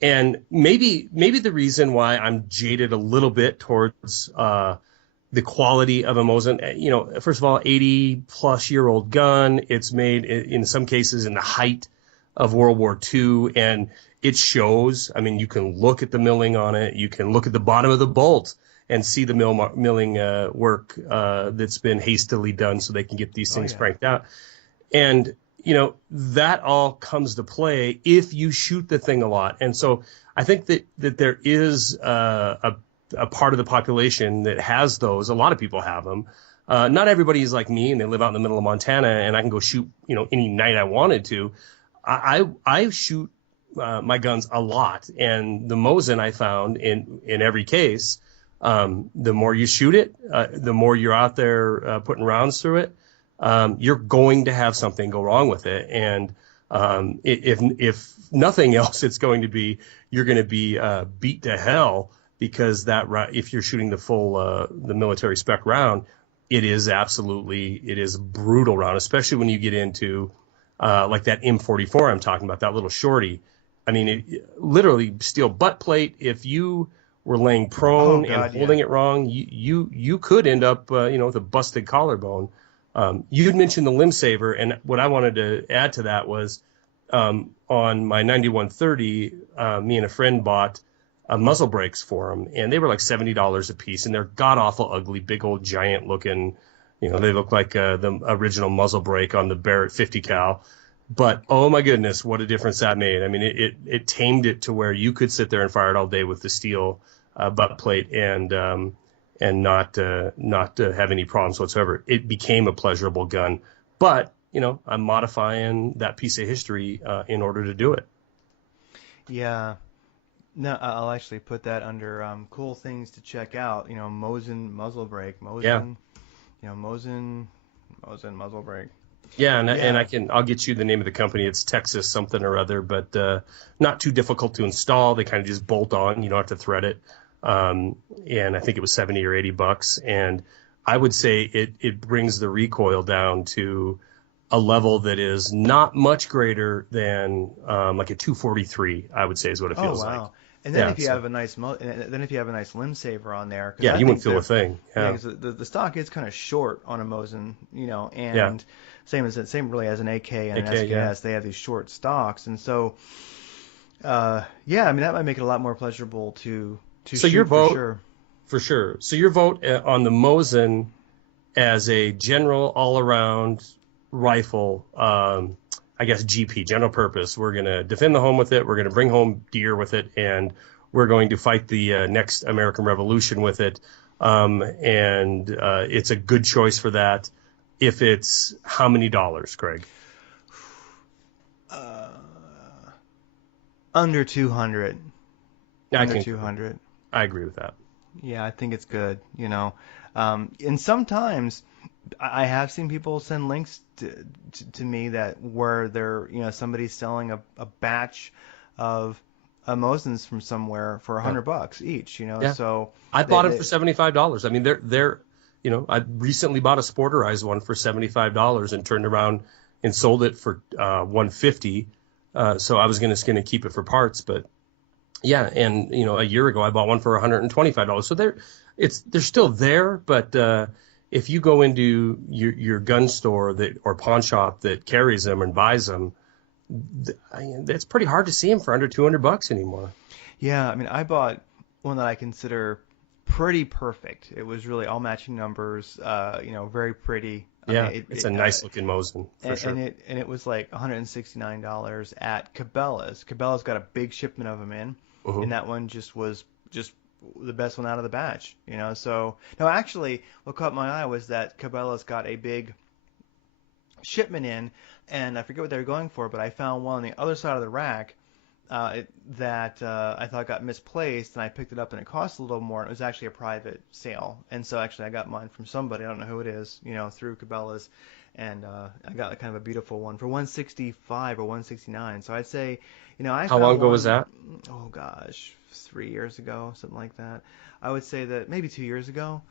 and maybe the reason why I'm jaded a little bit towards the quality of a Mosin. First of all, 80-plus-year-old gun. It's made in some cases in the height of World War II, and it shows. I mean, you can look at the milling on it. You can look at the bottom of the bolt and see the milling work that's been hastily done so they can get these things cranked out. And, that all comes to play if you shoot the thing a lot. And so I think that there is a part of the population that has those. A lot of people have them. Not everybody is like me and they live out in the middle of Montana and I can go shoot, any night I wanted to. I shoot my guns a lot. And the Mosin I found in every case, the more you shoot it, the more you're out there putting rounds through it, you're going to have something go wrong with it. And if nothing else, you're going to be beat to hell because if you're shooting the full the military spec round, it is a brutal round, especially when you get into like that M44 I'm talking about, that little shorty. I mean, it literally steel butt plate. If you were laying prone and holding it wrong, you could end up with a busted collarbone. You'd mentioned the limb saver, and what I wanted to add to that was on my 9130, me and a friend bought muzzle brakes for them, and they were like $70 a piece, and they're god-awful ugly, big old giant looking, they look like the original muzzle brake on the Barrett 50 cal. But, oh my goodness, what a difference that made. I mean, it tamed it to where you could sit there and fire it all day with the steel butt plate and not have any problems whatsoever. It became a pleasurable gun. But, I'm modifying that piece of history in order to do it. Yeah. No, I'll actually put that under cool things to check out. Mosin muzzle brake. Mosin, Mosin muzzle brake. Yeah, and I'll get you the name of the company. It's Texas something or other, but not too difficult to install. They kind of just bolt on. You don't have to thread it. And I think it was $70 or $80. And I would say it brings the recoil down to a level that is not much greater than like a 243. I would say is what it feels like. And then if you have a nice limb saver on there, you wouldn't feel a thing. Yeah, because the stock is kind of short on a Mosin, and same really as an AK and an SKS. They have these short stocks, and so I mean that might make it a lot more pleasurable to so shoot your vote, for sure. So your vote on the Mosin as a general all-around rifle, I guess GP, general purpose. We're going to defend the home with it. We're going to bring home deer with it, and we're going to fight the next American Revolution with it. And it's a good choice for that. If it's how many dollars, Craig? Under 200. Under 200. I agree with that. Yeah, I think it's good. And sometimes I have seen people send links to me where they're somebody's selling a batch of Mosins from somewhere for $100 each. So I bought them for $75. I mean, they're I recently bought a sporterized one for $75 and turned around and sold it for $150. So I was going to keep it for parts, but yeah, and a year ago I bought one for $125. So they're still there, but if you go into your gun store or pawn shop that carries them and buys them, it's pretty hard to see them for under $200 anymore. Yeah, I mean, I bought one that I consider pretty perfect. It was really all matching numbers, very pretty. It's a nice looking Mosin for sure. And it was like $169 at Cabela's. Cabela's got a big shipment of them in, and that one was the best one out of the batch, So no, actually, what caught my eye was that Cabela's got a big shipment in, and I forget what they were going for, but I found one on the other side of the rack that I thought got misplaced, and I picked it up, and it cost a little more. And it was actually a private sale, and so actually I got mine from somebody, I don't know who it is, through Cabela's, and I got kind of a beautiful one for $165 or $169. So I'd say, how long ago was that? Oh gosh, 3 years ago, something like that. I would say that maybe 2 years ago.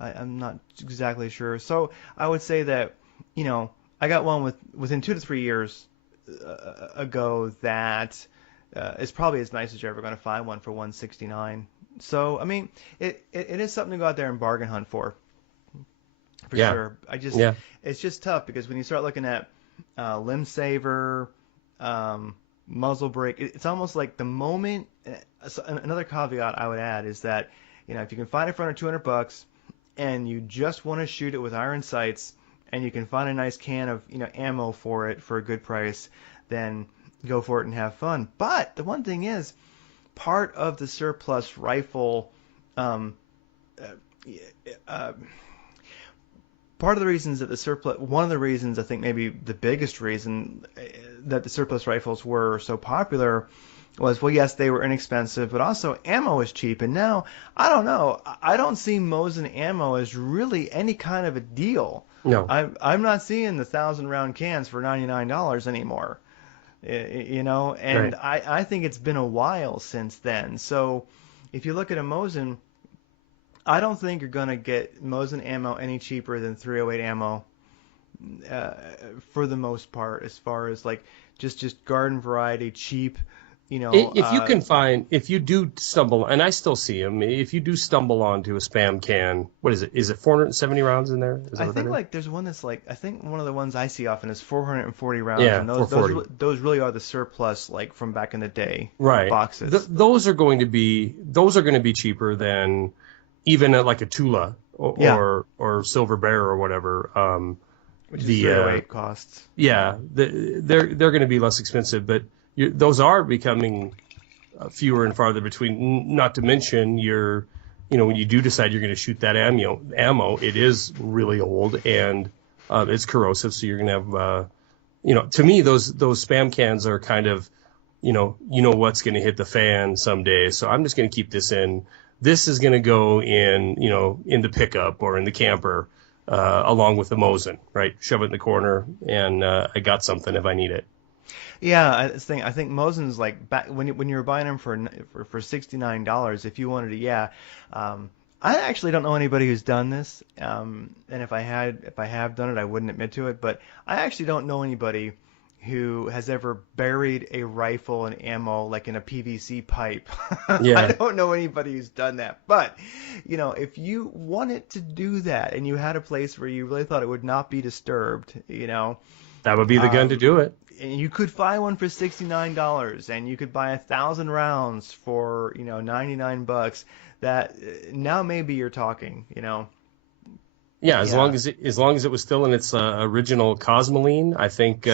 I'm not exactly sure. So I would say that, I got one within 2 to 3 years ago that is probably as nice as you're ever going to find one for $169. So I mean, it is something to go out there and bargain hunt for sure. It's just tough because when you start looking at limb saver, muzzle brake, it's almost like the moment. Another caveat I would add is that if you can find it for under $200 and you just want to shoot it with iron sights and you can find a nice can of ammo for it for a good price, then go for it and have fun. But the one thing is, part of the surplus rifle, part of the reasons that one of the reasons, I think maybe the biggest reason that the surplus rifles were so popular was, well, yes, they were inexpensive, but also ammo is cheap. And now, I don't know, I don't see Mosin ammo as really any kind of a deal. No. I'm not seeing the 1,000-round cans for $99 anymore. And Right. I think it's been a while since then. So if you look at a Mosin, I don't think you're going to get Mosin ammo any cheaper than 308 ammo for the most part, as far as like just garden variety, cheap, If you can find, if you do stumble, and I still see them, if you do stumble onto a spam can, what is it? Is it 470 rounds in there? Is that I what think that is? like there's one that's like, I think one of the ones I see often is 440 rounds, Yeah, and those 440. those really are the surplus, like from back in the day Right. boxes. Those are going to be cheaper than even like a Tula or Silver Bear or whatever. Which is the 308 costs. Yeah, they're going to be less expensive, but those are becoming fewer and farther between. Not to mention when you do decide you're going to shoot that ammo, it is really old and it's corrosive, so you're going to have to me those spam cans are kind of what's going to hit the fan someday. So I'm just going to keep this in. This is going to go in the pickup or in the camper along with the Mosin, right? Shove it in the corner, and I got something if I need it. Yeah, I think Mosin's like back when you were buying them for $69. If you wanted to, I actually don't know anybody who's done this. And if I have done it, I wouldn't admit to it. But I actually don't know anybody who has ever buried a rifle and ammo like in a PVC pipe. Yeah. I don't know anybody who's done that. But if you wanted to do that and you had a place where you really thought it would not be disturbed, That would be the gun to do it. and you could buy one for $69, and you could buy 1,000 rounds for $99. That now maybe you're talking, Yeah, as long as it was still in its original Cosmoline, I think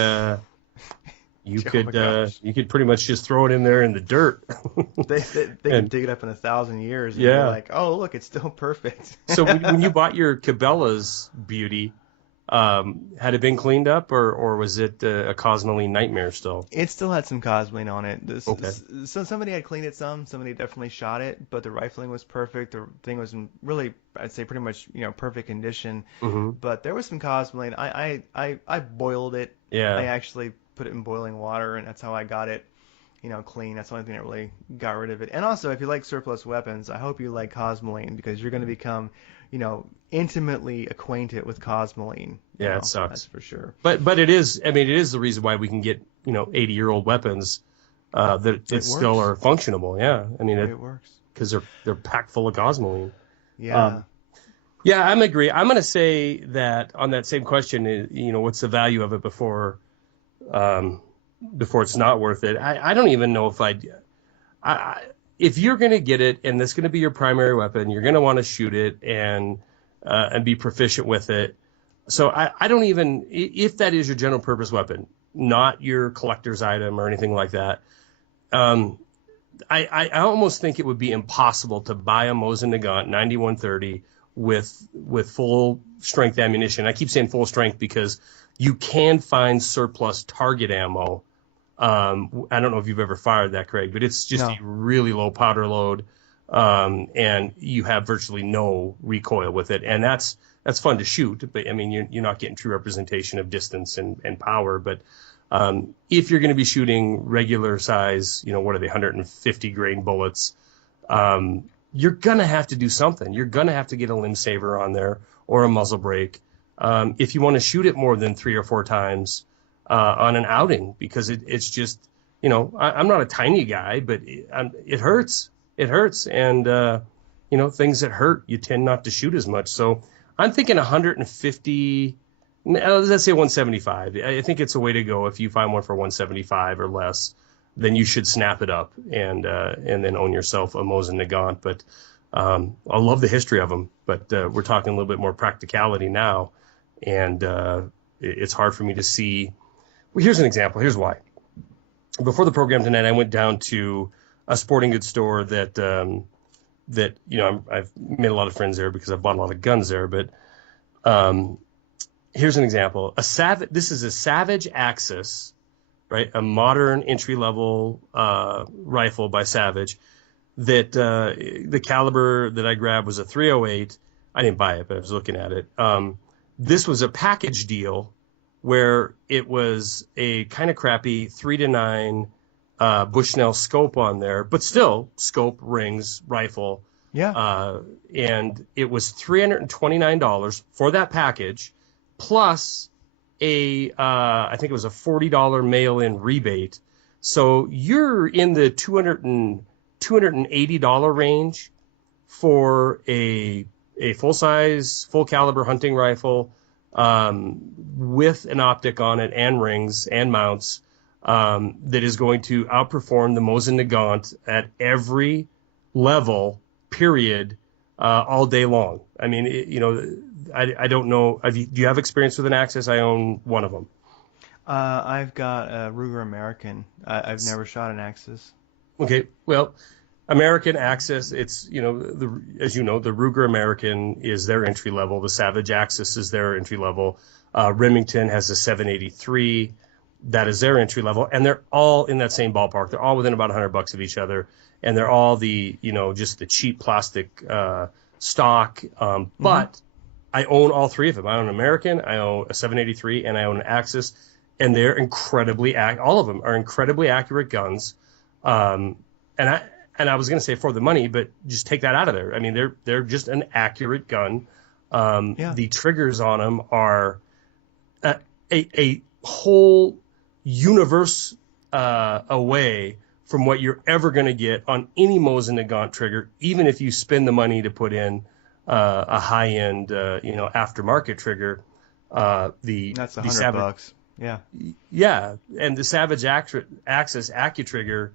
you could pretty much just throw it in there in the dirt. they can dig it up in 1,000 years. And Yeah. you're like, oh look, it's still perfect. So when you bought your Cabela's Beauty, had it been cleaned up, or was it a Cosmoline nightmare still? It still had some Cosmoline on it. Okay. So somebody had cleaned it some. Somebody definitely shot it, but the rifling was perfect. The thing was in really, I'd say, pretty much perfect condition. Mm-hmm. But there was some Cosmoline. I boiled it. Yeah. I actually put it in boiling water, and that's how I got it clean. That's the only thing that really got rid of it. And also, if you like surplus weapons, I hope you like Cosmoline, because you're going to become intimately acquainted with Cosmoline. Yeah, it sucks. That's for sure. But it is. I mean, it is the reason why we can get 80-year-old weapons that still are functionable. Yeah, I mean It works. because they're packed full of Cosmoline. Yeah. Yeah, I'm agree. I'm going to say that on that same question, what's the value of it before it's not worth it? I don't even know if if you're going to get it and that's going to be your primary weapon, you're going to want to shoot it and be proficient with it. So I don't even, if that is your general purpose weapon, not your collector's item or anything like that, I almost think it would be impossible to buy a Mosin Nagant 9130 with full strength ammunition. I keep saying full strength because you can find surplus target ammo. I don't know if you've ever fired that, Craig, but it's just a really low powder load, and you have virtually no recoil with it, and that's fun to shoot. But I mean, you're not getting true representation of distance and power. But if you're going to be shooting regular size, what are they, 150 grain bullets, you're going to have to do something. You're going to have to get a limb saver on there or a muzzle brake if you want to shoot it more than 3 or 4 times on an outing, because it's just, I'm not a tiny guy, but it hurts. It hurts. And, things that hurt, you tend not to shoot as much. So I'm thinking 150, let's say 175. I think it's a way to go. If you find one for 175 or less, then you should snap it up and then own yourself a Mosin Nagant. But I love the history of them, but we're talking a little bit more practicality now, and it's hard for me to see. Well, here's an example. Here's why. Before the program tonight, I went down to a sporting goods store that I've made a lot of friends there because I've bought a lot of guns there. But here's an example. This is a Savage Axis, right? A modern entry-level rifle by Savage. That the caliber that I grabbed was a 308. I didn't buy it, but I was looking at it. This was a package deal where it was a kind of crappy 3-9 Bushnell scope on there, but still scope, rings, rifle. Yeah. And it was $329 for that package, plus I think it was a $40 mail-in rebate. So you're in the $280 range for a full-size, full-caliber hunting rifle with an optic on it and rings and mounts that is going to outperform the Mosin Nagant at every level, period, all day long. I mean, I don't know. Do you have experience with an Axis? I own one of them. I've got a Ruger American. I've never shot an Axis. Okay, well, American Axis, it's, as you know, the Ruger American is their entry level. The Savage Axis is their entry level. Remington has a 783. That is their entry level. And they're all in that same ballpark. They're all within about $100 of each other. And they're all just the cheap plastic stock. But I own all three of them. I own an American, I own a 783, and I own an Axis. And they're all of them are incredibly accurate guns. And I was going to say for the money, but just take that out of there. I mean, they're just an accurate gun. The triggers on them are a whole universe away from what you're ever going to get on any Mosin Nagant trigger, even if you spend the money to put in a high-end, aftermarket trigger. That's $100. Yeah. Yeah, and the Savage Axis AccuTrigger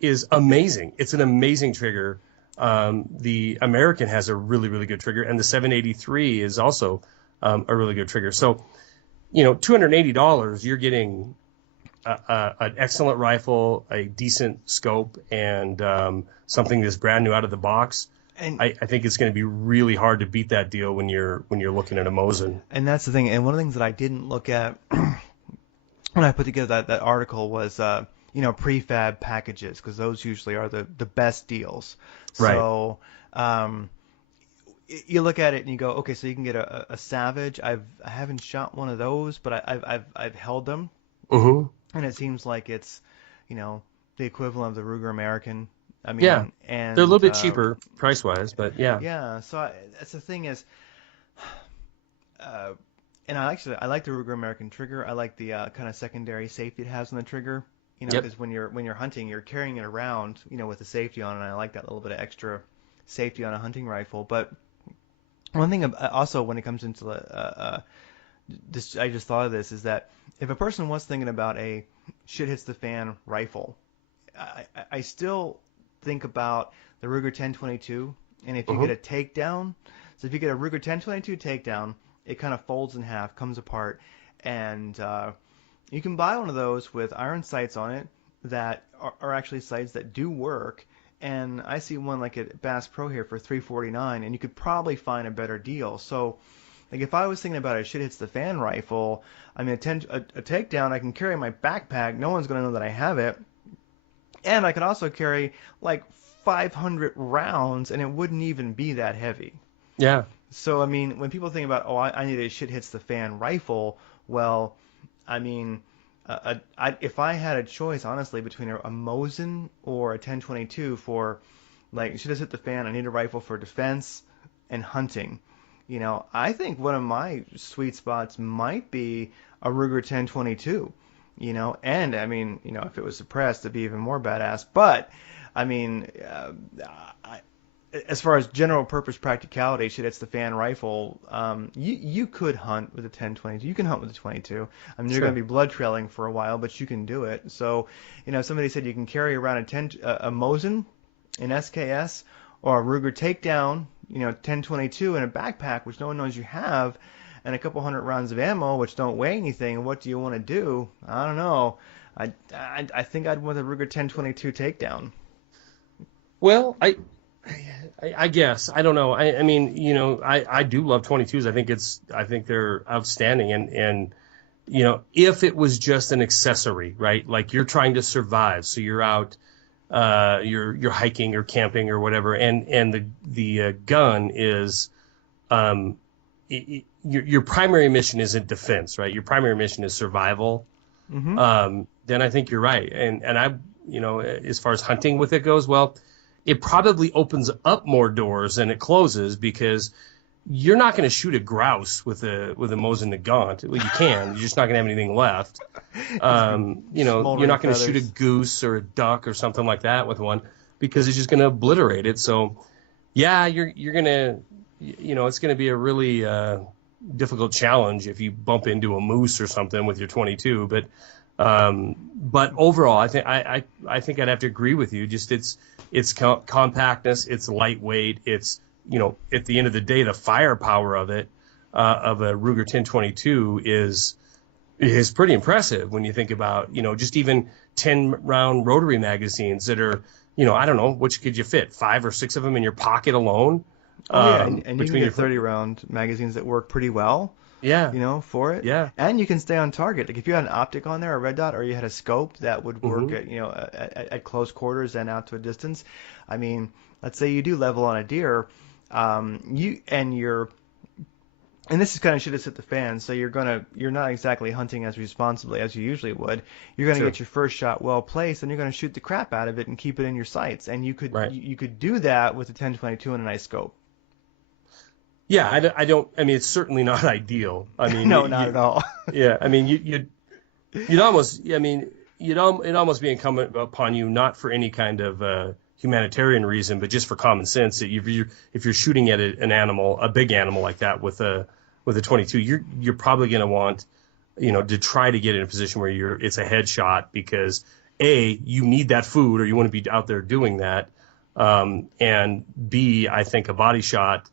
is amazing. It's an amazing trigger. The American has a really, really good trigger, and the 783 is also a really good trigger. So, $280, you're getting an excellent rifle, a decent scope, and something that's brand new out of the box. And I think it's going to be really hard to beat that deal when you're looking at a Mosin. And that's the thing. And one of the things that I didn't look at when I put together that article was prefab packages, because those usually are the best deals. Right. So you look at it and you go, okay, so you can get a Savage. I haven't shot one of those, but I've held them. And it seems like it's the equivalent of the Ruger American. I mean, yeah, and they're a little bit cheaper price wise, but yeah. Yeah. So that's the thing is. And I like the Ruger American trigger. I like the kind of secondary safety it has on the trigger. Because when you're hunting, you're carrying it around, with the safety on, and I like that little bit of extra safety on a hunting rifle. But one thing also when it comes into I just thought of this, is that if a person was thinking about a shit hits the fan rifle, I still think about the Ruger 1022, and if you get a takedown, so if you get a Ruger 1022 takedown, it kind of folds in half, comes apart, and you can buy one of those with iron sights on it that are actually sights that do work. And I see one like at Bass Pro here for $349, and you could probably find a better deal. So, like if I was thinking about a shit hits the fan rifle, I mean a takedown, I can carry in my backpack. No one's going to know that I have it, and I could also carry like 500 rounds, and it wouldn't even be that heavy. Yeah. So, I mean, when people think about, I need a shit hits the fan rifle, well, I mean, if I had a choice, honestly, between a Mosin or a 1022 for, like, shit hit the fan, I need a rifle for defense and hunting. I think one of my sweet spots might be a Ruger 1022, and, I mean, if it was suppressed, it'd be even more badass. But, I mean, as far as general purpose practicality, shit hits the fan rifle, you could hunt with a 1022. You can hunt with a 22. I mean, you're going to be blood trailing for a while, but you can do it. So, somebody said you can carry around a Mosin, an SKS, or a Ruger takedown, 10/22 in a backpack, which no one knows you have, and a couple hundred rounds of ammo, which don't weigh anything. What do you want to do? I don't know. I think I'd want the Ruger 10/22 takedown. Well, I guess I don't know. I mean, I do love 22s. I think they're outstanding. And if it was just an accessory, right? Like you're trying to survive, so you're out, you're hiking or camping or whatever, and the gun is, your primary mission isn't defense, right? Your primary mission is survival. Mm-hmm. Then I think you're right. And as far as hunting with it goes, well, it probably opens up more doors than it closes, because you're not going to shoot a grouse with a Mosin Nagant. Well, you can. You're just not going to have anything left. You're not going to shoot a goose or a duck or something like that with one, because it's just going to obliterate it. So, yeah, you're going to, it's going to be a really difficult challenge if you bump into a moose or something with your 22. But overall, I think I'd have to agree with you. Just its compactness, it's lightweight, it's at the end of the day, the firepower of it, of a Ruger 10/22 is pretty impressive when you think about just even 10-round rotary magazines that are I don't know, which could you fit, 5 or 6 of them in your pocket alone. And you can get 30-round magazines that work pretty well. Yeah. For it. Yeah. And you can stay on target. Like if you had an optic on there, a red dot, or you had a scope that would work Mm-hmm. at close quarters and out to a distance. I mean, let's say you do level on a deer, and this is kind of shit that's hit the fan. So you're not exactly hunting as responsibly as you usually would. You're gonna Sure. get your first shot well placed, and you're gonna shoot the crap out of it and keep it in your sights. And you could Right. you could do that with a 10/22 and a nice scope. Yeah, I don't. I mean, it's certainly not ideal. I mean, No, not at all. Yeah, I mean, you'd almost. I mean, it'd almost be incumbent upon you, not for any kind of humanitarian reason, but just for common sense, that if you're shooting at an animal, a big animal like that with a 22, you're probably going to want, to try to get in a position where it's a headshot, because you need that food, or you want to be out there doing that, and B, I think a body shot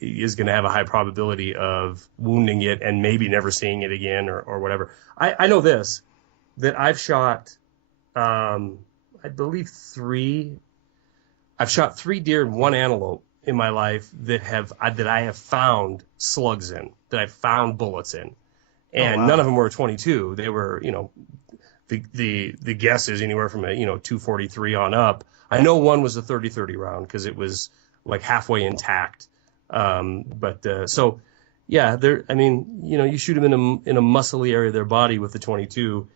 is going to have a high probability of wounding it and maybe never seeing it again, or whatever. I know this, that I've shot, I believe I've shot 3 deer and 1 antelope in my life that I have found slugs in, that I've found bullets in, and wow. None of them were 22. They were, the guess is anywhere from a 243 on up. I know one was a 30-30 round because it was like halfway intact. So yeah, you shoot them in a muscly area of their body with the 22,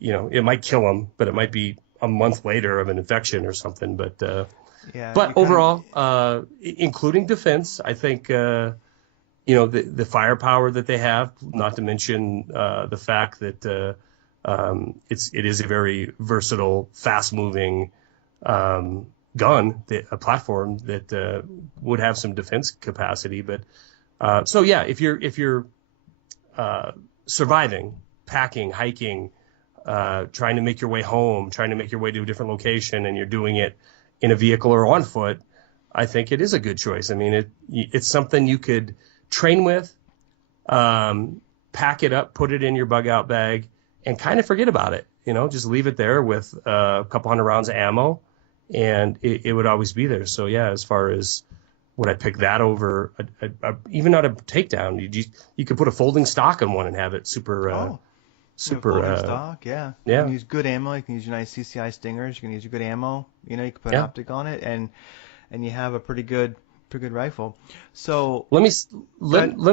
it might kill them, but it might be a month later of an infection or something. But overall, including defense, I think, the firepower that they have, not to mention, the fact that, it is a very versatile, fast moving, gun, a platform that would have some defense capacity. But so yeah, if you're surviving, packing, hiking, trying to make your way home, trying to make your way to a different location, and you're doing it in a vehicle or on foot, I think it is a good choice. I mean, it's something you could train with, pack it up, put it in your bug out bag, and kind of forget about it. Just leave it there with a couple hundred rounds of ammo, and it would always be there. So yeah, as far as would I pick that over even not a takedown, you could put a folding stock on one and have it super folding stock, yeah. Yeah. You can use good ammo. You can use your nice CCI stingers. You can use your good ammo. You can put an optic on it, and you have a pretty good rifle. So let me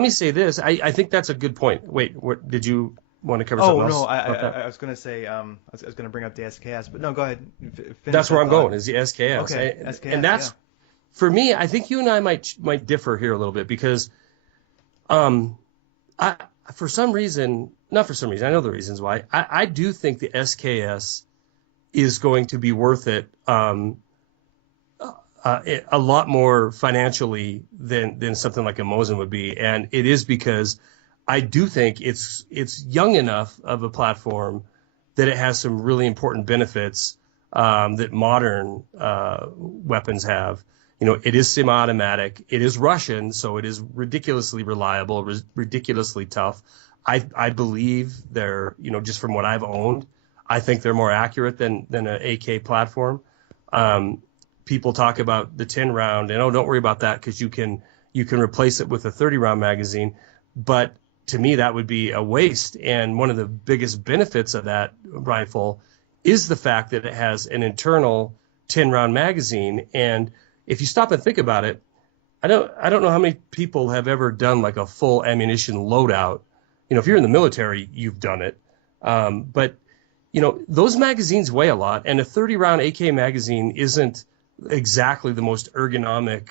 say this. I think that's a good point. Wait, did you want to cover something else? Oh no, I was going to say I was going to bring up the SKS, but no, go ahead. That's where I'm going. Is the SKS. Okay, SKS, and that's for me. I think you and I might differ here a little bit, because, for some reason, not for some reason, I know the reasons why. I do think the SKS is going to be worth it a lot more financially than something like a Mosin would be, and it is because I do think it's young enough of a platform that it has some really important benefits that modern weapons have. It is semi-automatic. It is Russian, so it is ridiculously reliable, ridiculously tough. I believe they're, just from what I've owned, I think they're more accurate than an AK platform. People talk about the 10 round, and don't worry about that because you can replace it with a 30 round magazine. But to me, that would be a waste. And one of the biggest benefits of that rifle is the fact that it has an internal 10 round magazine. And if you stop and think about it, I don't know how many people have ever done like a full ammunition loadout. If you're in the military, you've done it. But those magazines weigh a lot, and a 30 round AK magazine isn't exactly the most ergonomic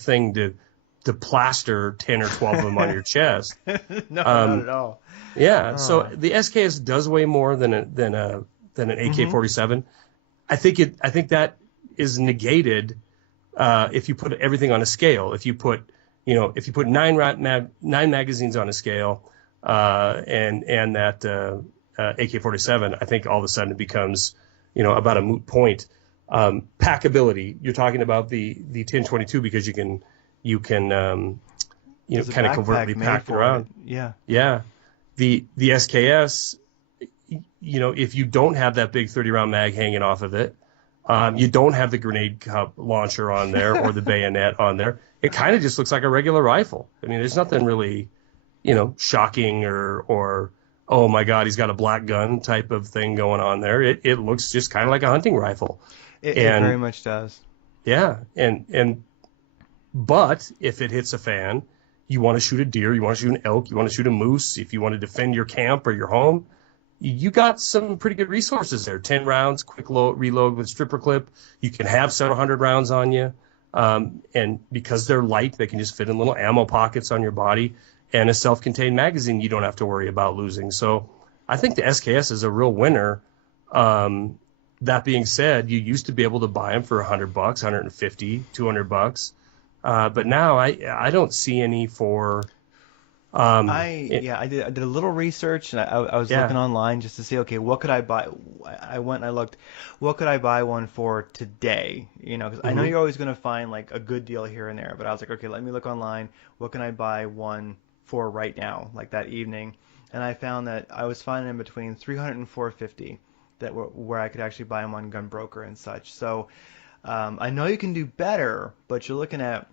thing to plaster 10 or 12 of them on your chest. No, not at all. Yeah. So the SKS does weigh more than an AK-47. I think that is negated if you put everything on a scale. If you put nine magazines on a scale and that AK-47, I think all of a sudden it becomes about a moot point. Packability. You're talking about the 1022 because you can kind of covertly pack it around. Yeah. Yeah. The SKS, if you don't have that big 30 round mag hanging off of it, you don't have the grenade cup launcher on there or the bayonet on there. It kind of just looks like a regular rifle. I mean, there's nothing really, shocking or oh my God, he's got a black gun type of thing going on there. It looks just kind of like a hunting rifle. It very much does. Yeah. But if it hits a fan, you want to shoot a deer, you want to shoot an elk, you want to shoot a moose, if you want to defend your camp or your home, you got some pretty good resources there. 10 rounds, quick reload with stripper clip. You can have several hundred rounds on you. And because they're light, they can just fit in little ammo pockets on your body. And a self-contained magazine, you don't have to worry about losing. So I think the SKS is a real winner. That being said, you used to be able to buy them for $100, $150, $200. But now I don't see any for. I did a little research, and I was looking online just to see, okay, what could I buy? I went and I looked, what could I buy one for today? Because I know you're always going to find like a good deal here and there, but I was like, okay, let me look online. What can I buy one for right now, like that evening? And I found that I was finding them between $300 and $450 where I could actually buy them on Gunbroker and such. So I know you can do better, but you're looking at,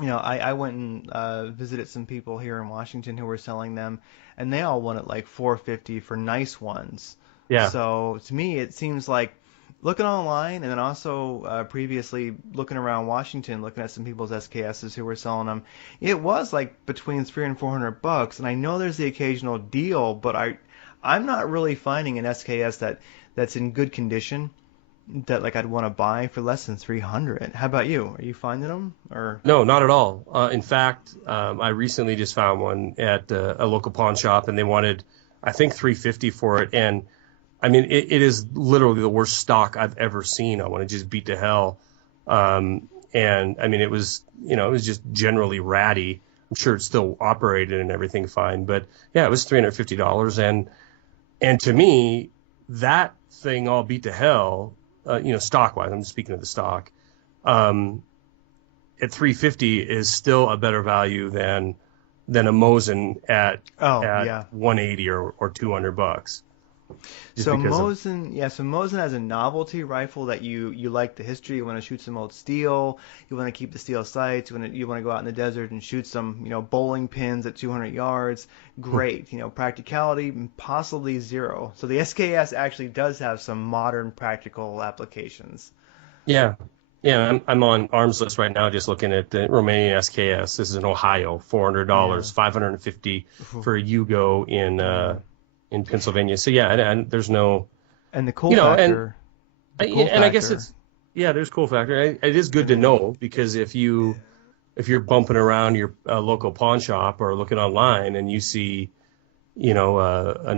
I went and visited some people here in Washington who were selling them, and they all wanted like $450 for nice ones. Yeah. So to me, it seems like looking online, and then also previously looking around Washington, looking at some people's SKSs who were selling them, it was like between $300 and $400. And I know there's the occasional deal, but I'm not really finding an SKS that's in good condition that like I'd want to buy for less than $300. How about you? Are you finding them or? No, not at all. In fact, I recently just found one at a local pawn shop, and they wanted, I think, $350 for it. And I mean, it is literally the worst stock I've ever seen. I want to just beat to hell. And I mean, it was just generally ratty. I'm sure it still operated and everything fine, but yeah, it was $350. And to me, that thing all beat to hell. Stock-wise, I'm just speaking of the stock, at $350 is still a better value than a Mosin at 180 or $200. So Mosin has a novelty rifle that you like the history. You want to shoot some old steel. You want to keep the steel sights. You want to go out in the desert and shoot some bowling pins at 200 yards. Great. Practicality possibly zero. So the SKS actually does have some modern practical applications. Yeah. Yeah, I'm on Arms List right now, just looking at the Romanian SKS. This is in Ohio, $400, $550 for a Yugo in Pennsylvania. So yeah, and there's no. And the cool factor. I guess there's cool factor. It is good to know, because if you're bumping around your local pawn shop or looking online and you see, an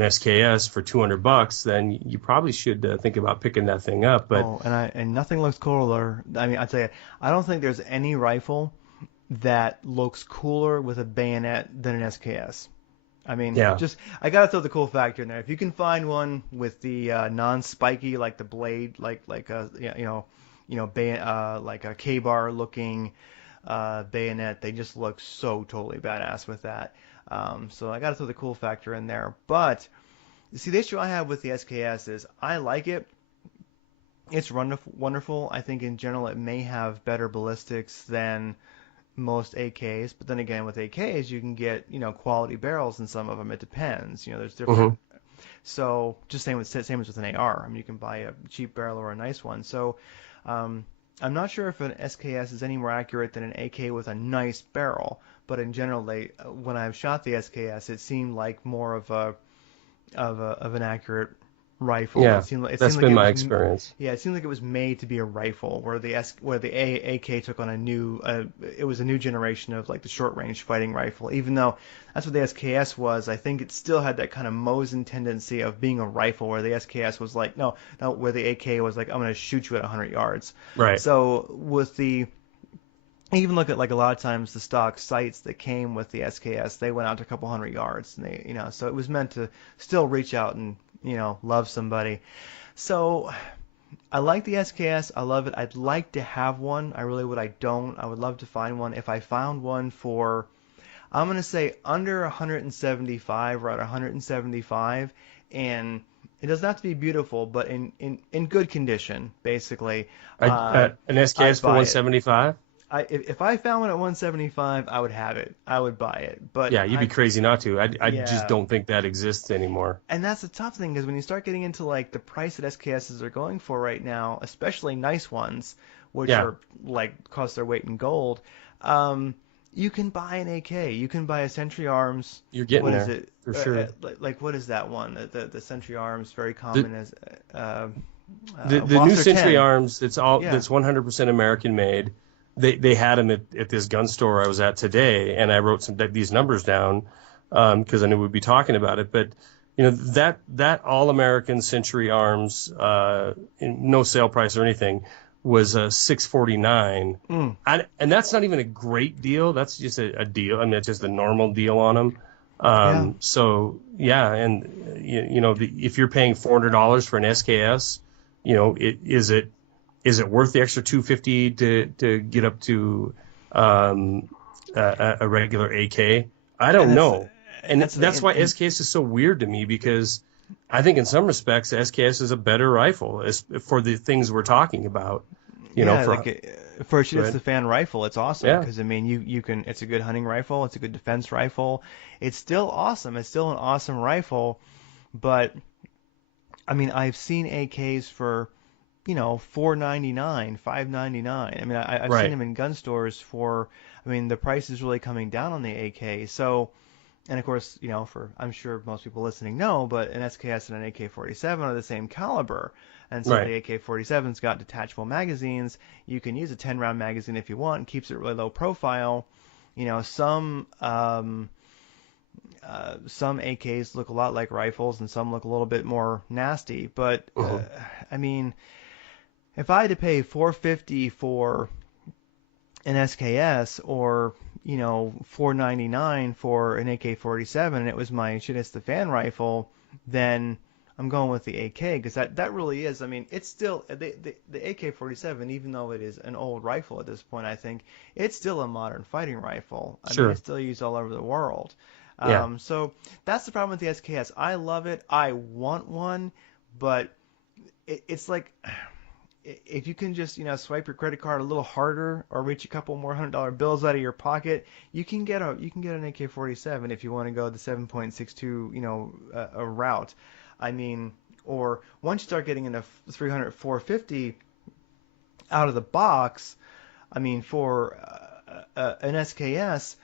SKS for $200, then you probably should think about picking that thing up. But and nothing looks cooler. I mean, I tell you, I don't think there's any rifle that looks cooler with a bayonet than an SKS. I mean, Yeah. I gotta throw the cool factor in there. If you can find one with the non-spiky, like the blade, like a like a K-bar looking bayonet, they just look so totally badass with that. So I gotta throw the cool factor in there. But you see, the issue I have with the SKS is I like it. It's wonderful. I think in general it may have better ballistics than most AKs, but then again with AKs you can get quality barrels in some of them. It depends. There's Hmm. different. So just same as with an AR. I mean, you can buy a cheap barrel or a nice one. So I'm not sure if an SKS is any more accurate than an AK with a nice barrel, but in general, when I've shot the SKS, it seemed like more of an accurate rifle. Yeah, It that's seemed like been it my was experience. yeah, it seemed like it was made to be a rifle, where the AK took on it was a new generation of like the short range fighting rifle. Even though that's what the SKS was, I think it still had that kind of Mosin tendency of being a rifle, where the SKS was like no, where the AK was like I'm gonna shoot you at 100 yards. Right. So with the even look at like a lot of times the stock sights that came with the SKS, they went out to a couple hundred yards, and so it was meant to still reach out and love somebody. So I like the SKS. I love it. I'd like to have one. I really would. I don't. I would love to find one. If I found one for, I'm going to say under 175 or at 175, and it doesn't have to be beautiful, but in good condition, basically, An SKS I'd for buy it. 175? If I found one at 175, I would have it. I would buy it. But Yeah, you'd be crazy not to. I just yeah. don't think that exists anymore. And that's the tough thing, because when you start getting into like the price that SKSs are going for right now, especially nice ones, which Yeah. are like cost their weight in gold, you can buy an AK, you can buy a Century Arms. You're getting What there, is it? for sure. Like what is that one? The Century Arms, very The, common as the new Monster Century 10. Arms, that's Yeah. 100% American made. They had them at this gun store I was at today, and I wrote these numbers down because I knew we'd be talking about it. But that all American Century Arms, no sale price or anything, was $649, and that's not even a great deal. That's just a deal. I mean, it's just a normal deal on them. Yeah. So yeah, and if you're paying $400 for an SKS, is it worth the extra $250 to get up to a regular AK? I don't know, and that's why SKS is so weird to me, because I think in some respects SKS is a better rifle for the things we're talking about. For it's the fan rifle, it's awesome, Yeah. because I mean you can, it's a good hunting rifle, it's a good defense rifle, it's still awesome, it's still an awesome rifle, but I mean I've seen AKs for $499, $599. I mean I've Right. seen them in gun stores for, I mean the price is really coming down on the AK. So, and of course, I'm sure most people listening know, but an SKS and an AK-47 are the same caliber. And so Right. the AK-47's got detachable magazines. You can use a 10-round magazine if you want. It keeps it really low profile. Some AKs look a lot like rifles, and some look a little bit more nasty. But I mean, if I had to pay $450 for an SKS, or $499 for an AK-47, and it was my it's the fan rifle, then I'm going with the AK, because that really is. I mean, it's still the AK-47, even though it is an old rifle at this point. I think it's still a modern fighting rifle. I Sure. mean, it's still used all over the world. Yeah. So that's the problem with the SKS. I love it. I want one, but it's like, if you can just swipe your credit card a little harder, or reach a couple more $100 bills out of your pocket, you can get an AK-47 if you want to go the 7.62 a route. I mean, or once you start getting into 300, 450 out of the box, I mean, for an SKS,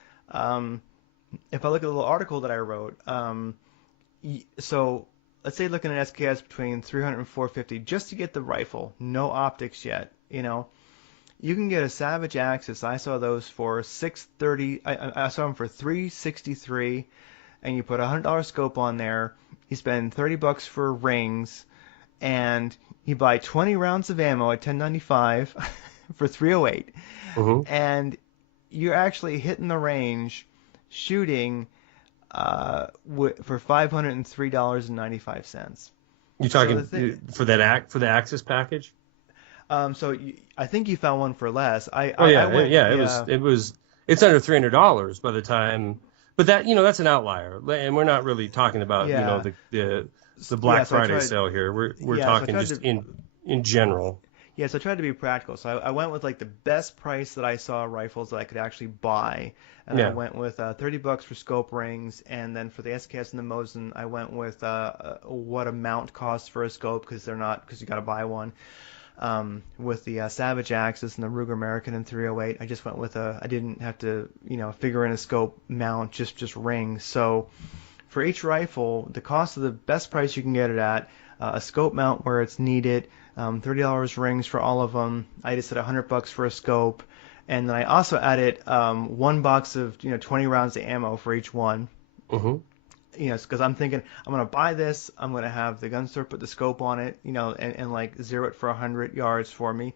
if I look at a little article that I wrote, so let's say looking at SKS between 300 and 450 just to get the rifle, no optics yet, you can get a Savage Axis. I saw those for $630. I saw them for $363, and you put a $100 scope on there. You spend $30 for rings, and you buy 20 rounds of ammo at $10.95 for $308, Mhm. and you're actually hitting the range shooting for $503.95. You So talking the thing, for the Access package? I think you found one for less. Oh I yeah, went, yeah. yeah, It's under $300 by the time. But that that's an outlier, and we're not really talking about yeah, the yeah. Black So I Friday tried, sale here. We're yeah, so I talking tried just to, in general. yeah, so I tried to be practical. So I went with like the best price that I saw rifles that I could actually buy, and I Yeah, went with $30 for scope rings, and then for the SKS and the Mosin, I went with what a mount costs for a scope because you got to buy one. With the Savage Axis and the Ruger American in 308, I just went with I didn't have to figure in a scope mount, just rings. So for each rifle, the cost of the best price you can get it at, a scope mount where it's needed, $30 rings for all of them. I just said $100 for a scope, and then I also added one box of 20 rounds of ammo for each one. hmm Because I'm thinking I'm gonna buy this, I'm gonna have the gun store put the scope on it, and like zero it for 100 yards for me,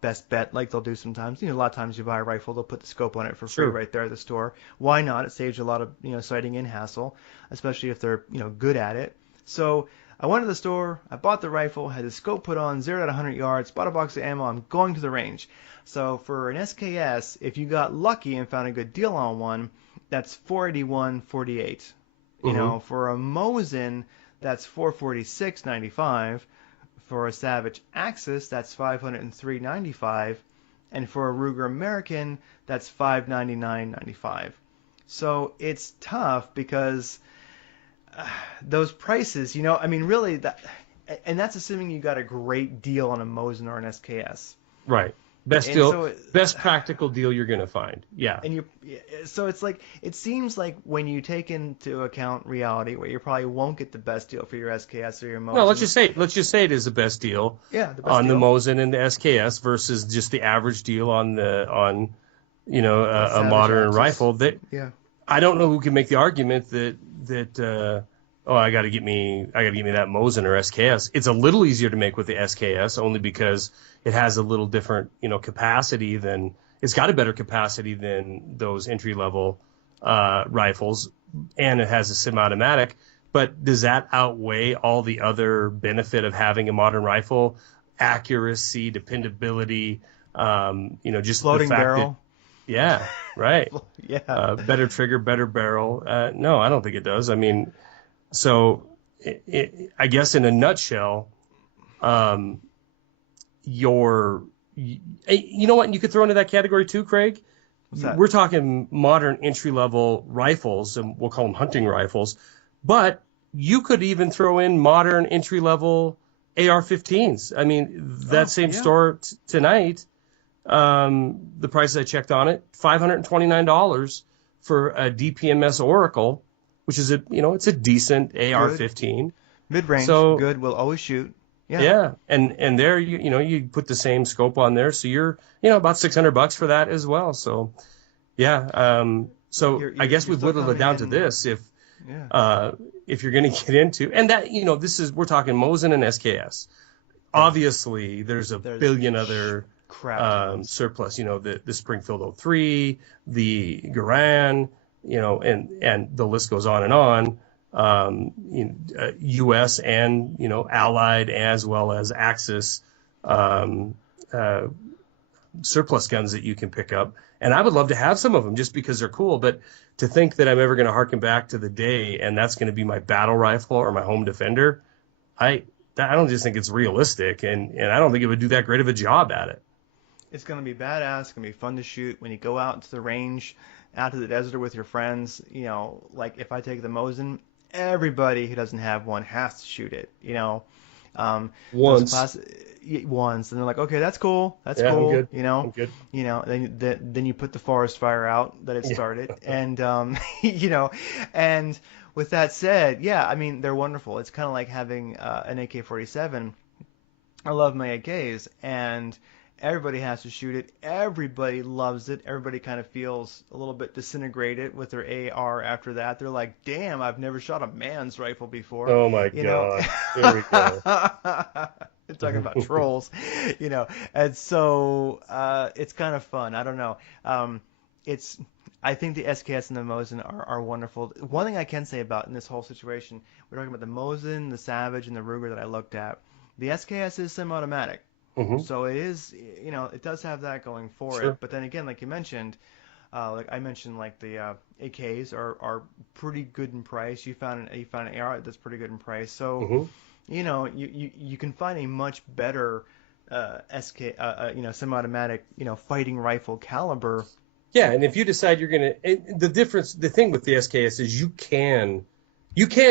best bet like they'll do sometimes. A lot of times you buy a rifle, they'll put the scope on it for free sure. right there at the store. Why not? It saves you a lot of sighting in hassle, especially if they're good at it. So I went to the store, I bought the rifle, had the scope put on, zeroed at 100 yards, bought a box of ammo, I'm going to the range. So for an SKS, if you got lucky and found a good deal on one, that's 481.48. hmm For a Mosin, that's 446.95. For a Savage Axis, that's 503.95. And for a Ruger American, that's 599.95. So it's tough because those prices, I mean, really, and that's assuming you got a great deal on a Mosin or an SKS. Right. Best And deal, so, best practical deal you're gonna find. Yeah. so it's like it seems like when you take into account reality, where you probably won't get the best deal for your SKS or your No, let's Mosin. just say it is the best deal Yeah, the best on the deal. Mosin and the SKS versus just the average deal on The a Savage modern Axis. rifle. That Yeah. I don't know who can make the argument that oh, I got to get me that Mosin or SKS. It's a little easier to make with the SKS only because it has a little different capacity than it's got a better capacity than those entry level rifles, and it has a semi-automatic. But does that outweigh all the other benefit of having a modern rifle? Accuracy, dependability, just Floating the fact barrel. that, yeah, right. Yeah. Better trigger, better barrel. No, I don't think it does. I mean, so I guess in a nutshell, you know what? You could throw into that category too, Craig. What's that? We're talking modern entry level rifles, and we'll call them hunting rifles, but you could even throw in modern entry level AR-15s. I mean, that same yeah. store tonight, the prices I checked on it, $529 for a DPMS Oracle, which is it's a decent AR-15. Mid-range, So good. We'll always shoot. Yeah. yeah, and there you put the same scope on there, so you're about $600 for that as well. So yeah, so I guess you're we've still whittled it coming down to in. this. Yeah. If you're going to get into, and that we're talking Mosin and SKS. Obviously, there's billion other crap. surplus. The Springfield 03, the Garand, and the list goes on and on. U.S. and Allied as well as Axis surplus guns that you can pick up, and I would love to have some of them just because they're cool. But to think that I'm ever going to harken back to the day and that's going to be my battle rifle or my home defender, I don't just think it's realistic, and I don't think it would do that great of a job at it. It's going to be badass. It's going to be fun to shoot when you go out to the range, out to the desert with your friends. Like if I take the Mosin, everybody who doesn't have one has to shoot it. Once. Once, and they're like, okay, that's cool. That's Yeah, cool. I'm good. You know. I'm good. Then you put the forest fire out that it started, and and with that said, yeah, I mean they're wonderful. It's kind of like having an AK-47. I love my AKs, and everybody has to shoot it. Everybody loves it. Everybody kind of feels a little bit disintegrated with their AR after that. They're like, damn, I've never shot a man's rifle before. Oh my God. There we go. Talking about trolls, and so it's kind of fun. I don't know. it's I think the SKS and the Mosin are wonderful. One thing I can say about in this whole situation, we're talking about the Mosin, the Savage, and the Ruger that I looked at. The SKS is semi-automatic, Hmm. so it is, it does have that going for it. Sure. But then again, like you mentioned, like I mentioned, like the AKs are pretty good in price. You found an AR that's pretty good in price. So Hmm. you can find a much better semi-automatic, fighting rifle caliber. Yeah, and if you decide you're gonna, and the thing with the SKS is you can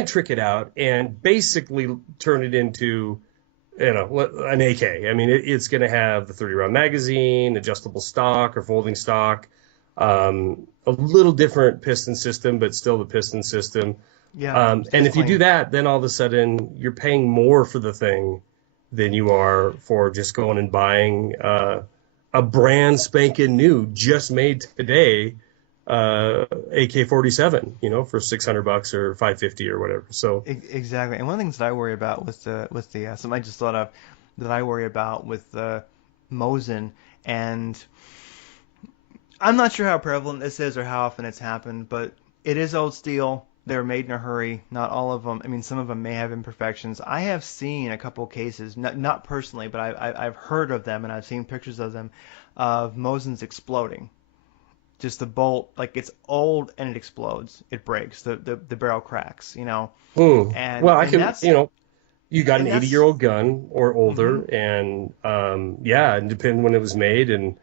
trick it out and basically turn it into an AK. I mean, it's going to have the 30 round magazine, adjustable stock or folding stock, a little different piston system, but still the piston system. Yeah, And stays if you do clean. that, then all of a sudden you're paying more for the thing than you are for just going and buying a brand spanking new, just made today AK-47, for $600 or 550 or whatever. So Exactly. And one of the things that I worry about something I just thought of that I worry about with the Mosin, and I'm not sure how prevalent this is or how often it's happened, but it is old steel. They're made in a hurry. Not all of them. I mean, some of them may have imperfections. I have seen a couple cases, not personally, but I've heard of them and I've seen pictures of them, of Mosins exploding. Just the bolt, like it's old and it explodes. It breaks. The barrel cracks. And well, I and can, that's you got an and 80-year that's old gun or hmm older, and yeah, and depending when it was made, and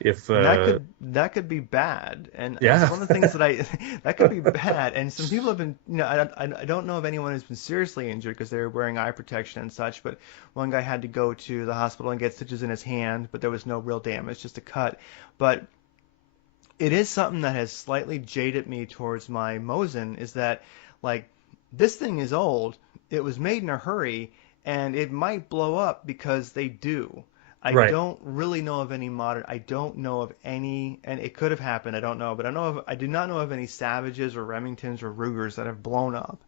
if and that could be bad. And yeah. so one of the things that I that could be bad. And some people have been, I don't know of anyone who's been seriously injured because they were wearing eye protection and such. But one guy had to go to the hospital and get stitches in his hand, but there was no real damage, just a cut. But it is something that has slightly jaded me towards my Mosin is that like this thing is old, it was made in a hurry, and it might blow up because they do. I Right, don't really know of any modern. I don't know of any, and it could have happened. I don't know, but I do not know of any Savages or Remingtons or Rugers that have blown up.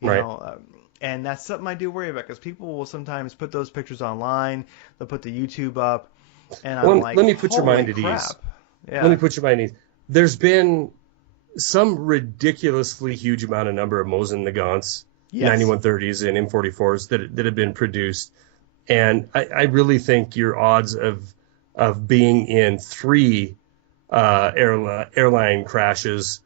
You right. know, um, and that's something I do worry about because people will sometimes put those pictures online. They'll put the YouTube up, and I'm Well, like, let me put your holy mind at ease. crap! Let me Yeah. put your mind at ease. There's been some ridiculously huge amount of number of Mosin Nagants, Yes. 9130s and M44s that have been produced. And I really think your odds of being in three airline crashes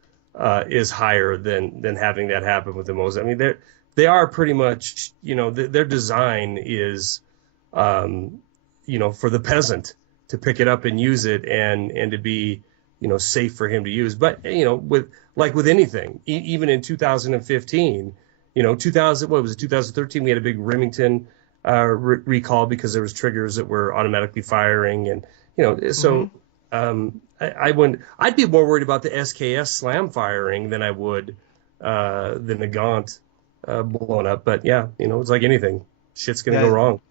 is higher than having that happen with the Mosin. I mean, they are pretty much, their design is, um, for the peasant to pick it up and use it and to be, safe for him to use. But, with anything, even in 2015, 2000, what was it, 2013, we had a big Remington recall because there was triggers that were automatically firing. And, Hmm. so I'd be more worried about the SKS slam firing than I would the Nagant blowing up. But yeah, it's like anything. Shit's going to go That wrong.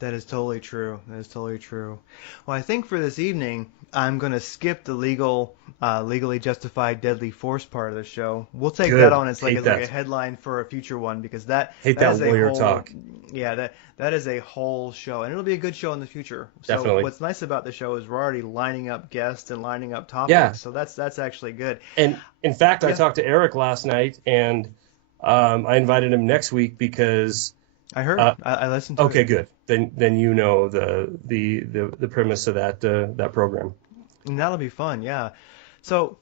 that is totally true. That is totally true. Well, I think for this evening, I'm going to skip the legally justified deadly force part of the show. We'll take that Good. on as like Hate as like a that. headline for a future one because that Hate that that is a lawyer whole talk. yeah that is a whole show and it'll be a good show in the future. So Definitely. what's nice about the show is we're already lining up guests and lining up Yeah. topics. So that's actually good. And in fact, I Yeah, talked to Eric last night, and I invited him next week because I heard. uh, I listened to it. okay, good. Then the premise of that program. And that'll be fun. Yeah. So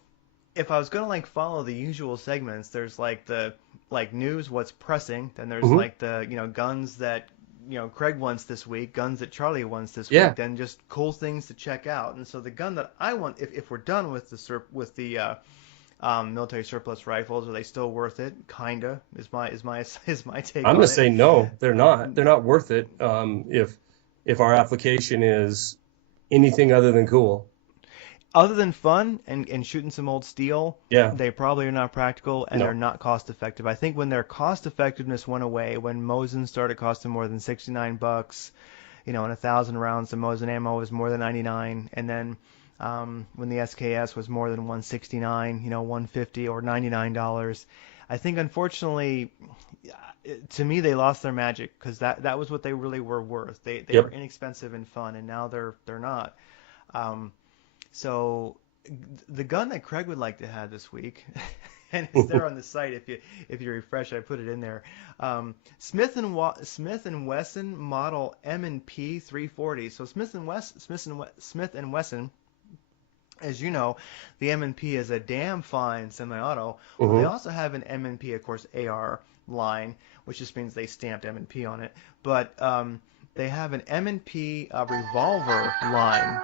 if I was gonna like follow the usual segments, there's like the like news, what's pressing. Then there's Hmm. like the guns that Craig wants this week, guns that Charlie wants this week. Yeah. Then just cool things to check out. And so the gun that I want, if we're done with the military surplus rifles, are they still worth it? Kinda is my take I'm gonna on it. say no, they're not. They're not worth it. If our application is anything other than cool. Other than fun and shooting some old steel, Yeah. they probably are not practical and they're No. not cost effective. I think when their cost effectiveness went away, when Mosin started costing more than $69, and 1,000 rounds of Mosin ammo was more than 99, and then when the SKS was more than 169, 150 or $99, I think unfortunately, to me they lost their magic because that was what they really were worth. They were Yep. inexpensive and fun, and now they're not. Um, so the gun that Craig would like to have this week, and it's there on the site if you refresh, I put it in there. Smith and Wesson model M&P 340. So Smith and Wesson, as you know, the M&P is a damn fine semi-auto. Well, they Hmm. also have an M&P, of course, AR line, which just means they stamped M&P on it. But they have an M&P revolver line.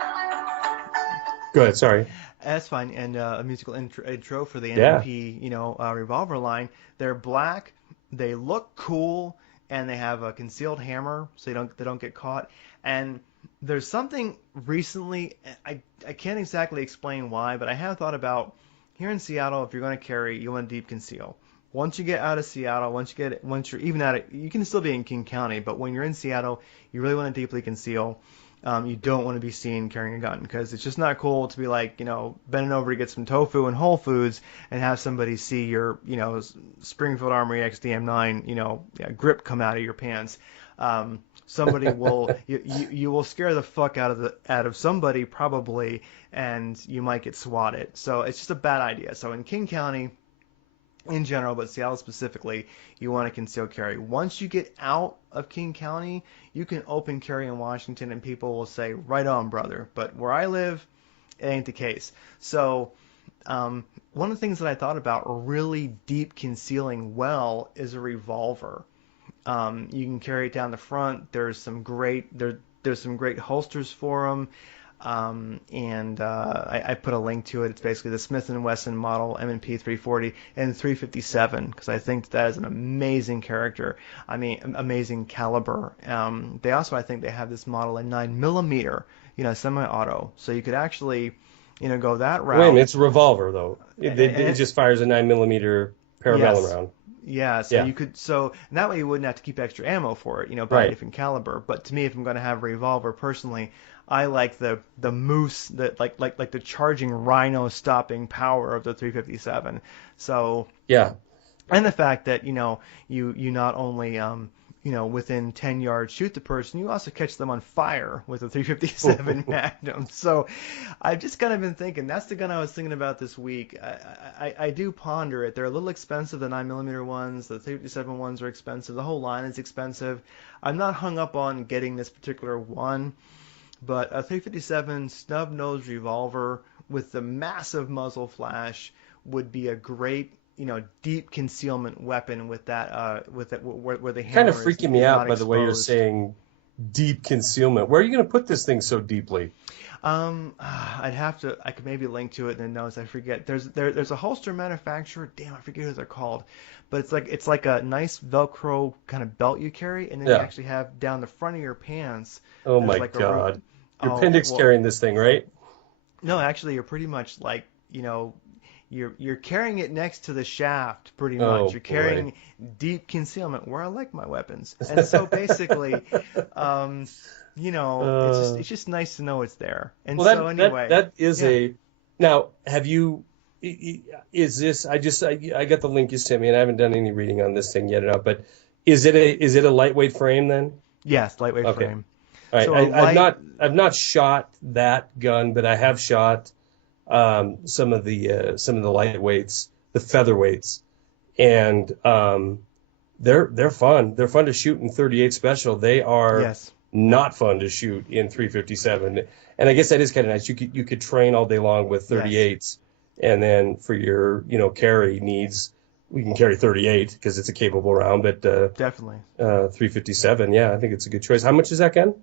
Go ahead. Sorry. That's fine. And a musical intro for the Yeah. M&P, revolver line. They're black. They look cool, and they have a concealed hammer, so they don't get caught. And there's something recently. I can't exactly explain why, but I have thought about here in Seattle. If you're going to carry, you want to deep conceal. Once you get out of Seattle, once you're even out of, you can still be in King County, but when you're in Seattle, you really want to deeply conceal. You don't want to be seen carrying a gun because it's just not cool to be like, bending over to get some tofu in Whole Foods and have somebody see your, Springfield Armory XDM9, grip come out of your pants. Somebody will, you will scare the fuck out of somebody probably, and you might get swatted. So it's just a bad idea. So in King County, in general, but Seattle specifically, you want to conceal carry. Once you get out of King County, you can open carry in Washington, and people will say, "Right on, brother." But where I live, it ain't the case. So, one of the things that I thought about really deep concealing well is a revolver. You can carry it down the front. There's some great holsters for them. And I put a link to it. It's basically the Smith & Wesson model M&P 340 and 357 because I think that is an amazing character. I mean, amazing caliber. They also, I think, they have this model in 9mm, semi-auto. So you could actually, go that Wait a minute. route. It's a revolver, though. It And just fires a 9mm parabellum yes. round. Yeah, so Yeah. you could and that way you wouldn't have to keep extra ammo for it, buy a Right. different caliber. But to me, if I'm going to have a revolver personally, I like the moose that like the charging rhino stopping power of the 357. So Yeah. and the fact that you not only within 10 yards shoot the person, you also catch them on fire with a 357 Magnum. So I've just kind of been thinking that's the gun I was thinking about this week. I do ponder it. They're a little expensive, the 9mm ones. The 357 ones are expensive. The whole line is expensive. I'm not hung up on getting this particular one, but a 357 snub nose revolver with the massive muzzle flash would be a great deep concealment weapon with that where the Kind of hammer freaking me is out not by the way you're exposed. saying deep concealment. Where are you going to put this thing so deeply? I could maybe link to it in the notes. I forget. There's a holster manufacturer. Damn, I forget who they're called. But it's like a nice Velcro kind of belt you carry, and then you Yeah. actually have down the front of your pants. Oh There's my like a God. Your oh appendix well, carrying this thing, right? no, actually, you're pretty much like you're carrying it next to the shaft, pretty much. Oh You're boy. carrying deep concealment where I like my weapons, and so basically, um, Uh, it's just nice to know it's there. And well, so that anyway, that is yeah. a. Now, have you? Is this? I got the link you sent me, and I haven't done any reading on this thing yet. But is it a lightweight frame then? Yes, lightweight Okay. frame. All right. So a light, I've not shot that gun, but I have shot some of the lightweights, the featherweights, and they're fun. They're fun to shoot in 38 special. They are yes, not fun to shoot in 357. And I guess that is kind of nice. You could train all day long with yes, 38s, and then for your carry needs, we can carry 38 because it's a capable round. But definitely. 357, yeah, I think it's a good choice. How much is that gun?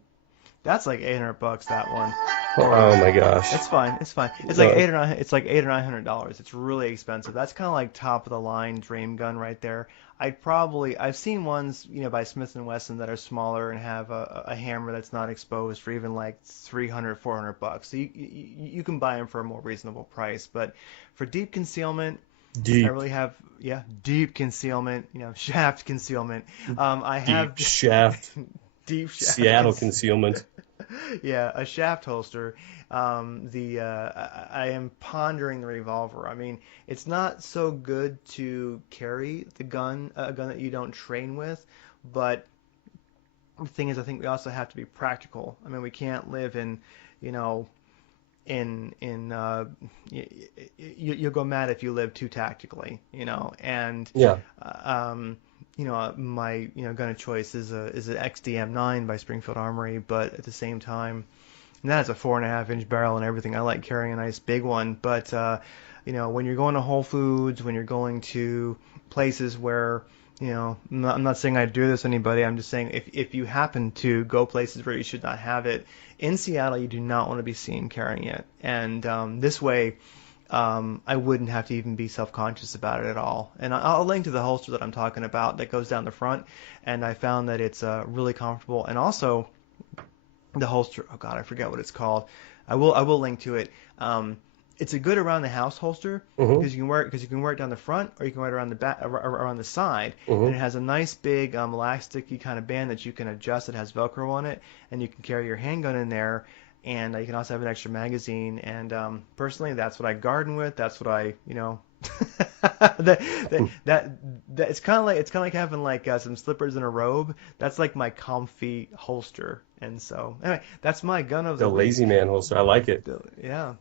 That's like $800 that one. Oh my gosh. It's fine. It's fine. It's like No, $800 or $900. It's really expensive. That's kind of like top of the line dream gun right there. I've seen ones by Smith and Wesson that are smaller and have a hammer that's not exposed for even like $300, $400. So you can buy them for a more reasonable price. But for deep concealment, I deep, really have deep concealment, shaft concealment. I deep have shaft, deep shaft Seattle concealment. concealment. Yeah, a shaft holster. I am pondering the revolver. I mean, it's not so good to carry a gun that you don't train with, but the thing is, I think we also have to be practical. I mean, we can't live in, you know, you'll go mad if you live too tactically, and Yeah. my gun of choice is an XDM9 by Springfield Armory, but at the same time, and that has a 4.5-inch barrel and everything. I like carrying a nice big one, but when you're going to Whole Foods, when you're going to places where I'm not saying I do this to anybody. I'm just saying if you happen to go places where you should not have it, in Seattle, you do not want to be seen carrying it. And this way, I wouldn't have to even be self-conscious about it at all. And I'll link to the holster that I'm talking about that goes down the front, and I found that it's really comfortable. And also, the holster, oh God, I forget what it's called. I will link to it. It's a good around the house holster Mm-hmm. because you can wear it down the front or you can wear it around the back, around the side, and Mm-hmm. it has a nice big elasticy kind of band that you can adjust. It has Velcro on it, and you can carry your handgun in there, and you can also have an extra magazine. And personally, that's what I garden with. That's what I that it's kind of like having like some slippers and a robe. That's like my comfy holster. And so anyway, that's my gun of The the lazy week. man holster. I like it. Yeah.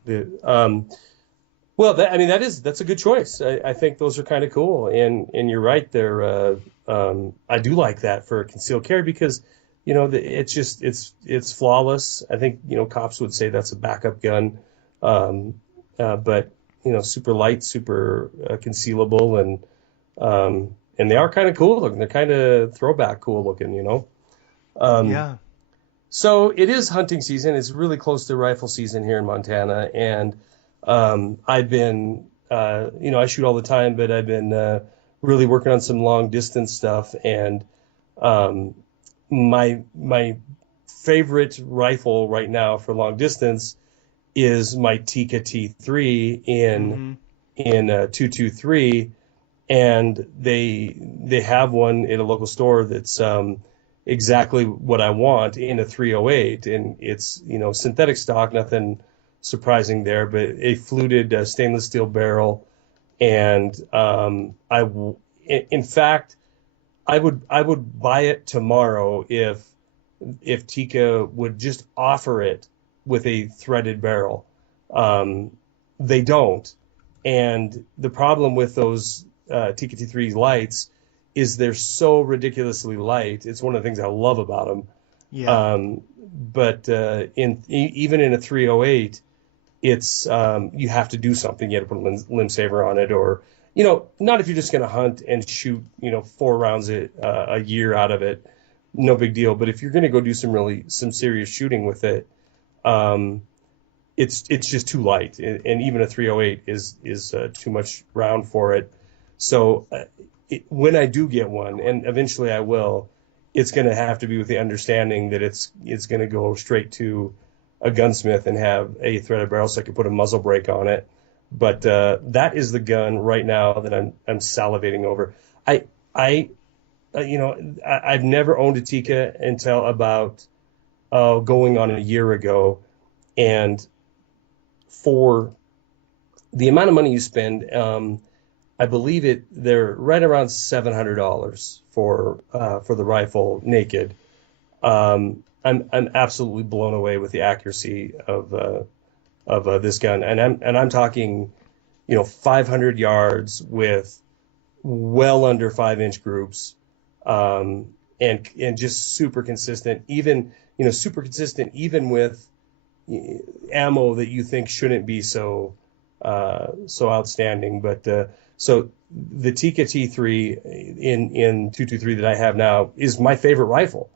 Well, that's a good choice. I think those are kind of cool, and you're right. I do like that for a concealed carry because, it's flawless. I think cops would say that's a backup gun, but super light, super concealable, and they are kind of cool looking. They're kind of throwback cool looking. Um, Yeah. so it is hunting season. It's really close to rifle season here in Montana, and I've been, I shoot all the time, but I've been really working on some long distance stuff. And um, my favorite rifle right now for long distance is my Tika T3 Mhm. in 223, and they have one in a local store that's exactly what I want in a 308, and it's synthetic stock, nothing surprising there, but a fluted stainless steel barrel, and in fact, I would buy it tomorrow if Tika would just offer it with a threaded barrel. Um, they don't. And the problem with those Tika T3 lights is they're so ridiculously light. It's one of the things I love about them. Yeah. But even in a 308, it's you have to do something. You have to put a limb saver on it, or not if you're just going to hunt and shoot 4 rounds a year out of it, no big deal. But if you're going to go do some serious shooting with it, um, it's just too light, and even a 308 is too much round for it. So when I do get one, and eventually I will, it's going to have to be with the understanding that it's going to go straight to a gunsmith and have a threaded barrel so I can put a muzzle brake on it. But that is the gun right now that I'm salivating over. I I I've never owned a Tika until about going on a year ago, and for the amount of money you spend, I believe they're right around $700 for the rifle naked. I'm absolutely blown away with the accuracy of this gun, and I'm talking 500 yards with well under 5-inch groups, and just super consistent, even super consistent even with ammo that you think shouldn't be so outstanding. But so the Tika T3 in 223 that I have now is my favorite rifle.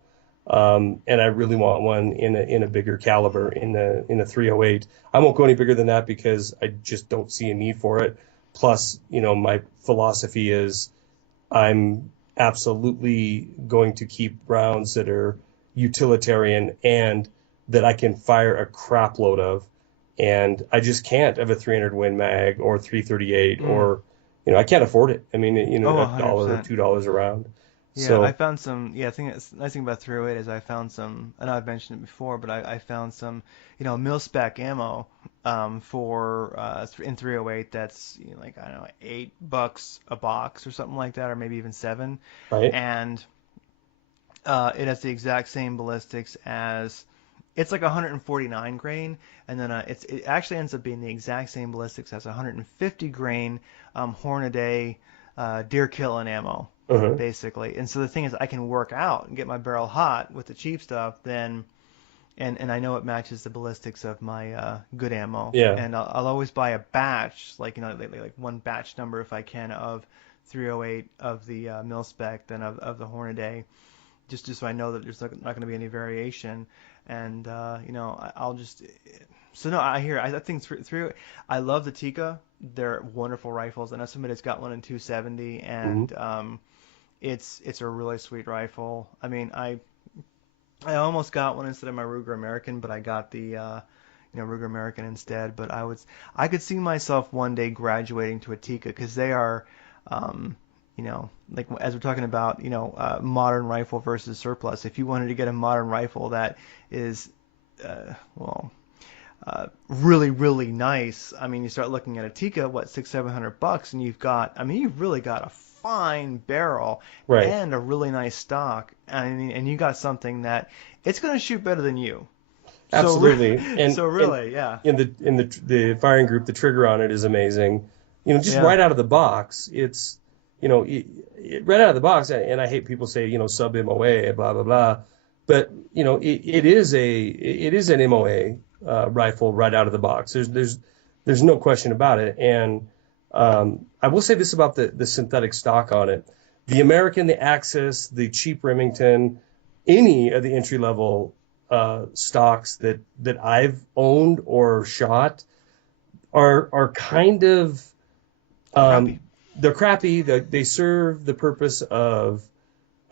And I really want one in a bigger caliber in a 308. I won't go any bigger than that because I just don't see a need for it. Plus, my philosophy is I'm absolutely going to keep rounds that are utilitarian and that I can fire a crap load of. And I just can't have a 300 Win Mag or 338 Mm. or, I can't afford it. I mean, Oh, a dollar or 100%. $2 a round. Yeah, I So, found some. Yeah, I think that's the nice thing about 308 is I found some. I know I've mentioned it before, but I found some, mil spec ammo, for in 308 that's like I don't know, $8 a box or something like that, or maybe even seven, right. and it has the exact same ballistics as It's like 149 grain, and then it actually ends up being the exact same ballistics as 150 grain Hornady deer killing ammo, Uh-huh. basically. And so the thing is, I can work out and get my barrel hot with the cheap stuff, then and I know it matches the ballistics of my good ammo. Yeah. And I'll always buy a batch, like like one batch number if I can of 308 of the mil spec, then of the Hornady, just so I know that there's not going to be any variation. And I'll just so no, I think three. I love the Tikka. They're wonderful rifles. I know somebody's got one in 270, and Hmm. it's a really sweet rifle. I mean, I almost got one instead of my Ruger American, but I got the Ruger American instead. But I could see myself one day graduating to a Tikka because they are, um, like as we're talking about, modern rifle versus surplus. If you wanted to get a modern rifle that is, well, really really nice, I mean, you start looking at a Tikka, what, 600-700 bucks, and you've really got a fine barrel Right. and a really nice stock. I mean, and you got something that it's going to shoot better than you. So, Absolutely. And so really, yeah, the firing group, the trigger on it is amazing. Just yeah, right out of the box, it's right out of the box. And I hate people say sub MOA, blah blah blah, but it is an MOA rifle right out of the box. There's no question about it. And I will say this about the synthetic stock on it: the American, the Axis, the cheap Remington, any of the entry level stocks that I've owned or shot are kind of crappy. um, they're crappy. They serve the purpose of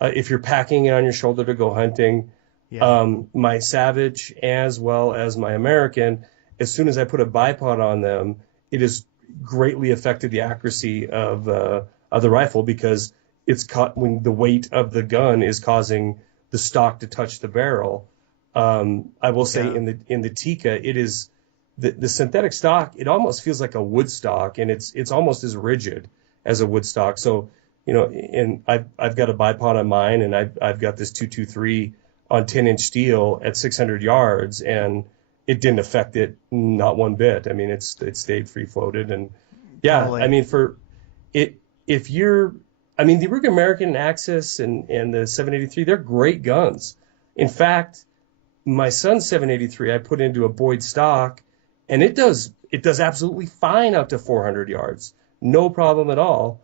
if you're packing it on your shoulder to go hunting. Yeah, My Savage as well as my American, as soon as I put a bipod on them, it has greatly affected the accuracy of the rifle because it's caught when the weight of the gun is causing the stock to touch the barrel. I will say yeah, in the Tikka, it is the synthetic stock. It almost feels like a wood stock, and it's almost as rigid as a wood stock. So and I've got a bipod on mine, and I've got this 223 on 10-inch steel at 600 yards, and it didn't affect it not one bit. I mean, it stayed free floated, and yeah, I totally. mean for it if you're, I mean the Ruger American Axis and the 783, they're great guns. In fact, my son's 783 I put into a Boyd stock, and it does absolutely fine out to 400 yards, no problem at all.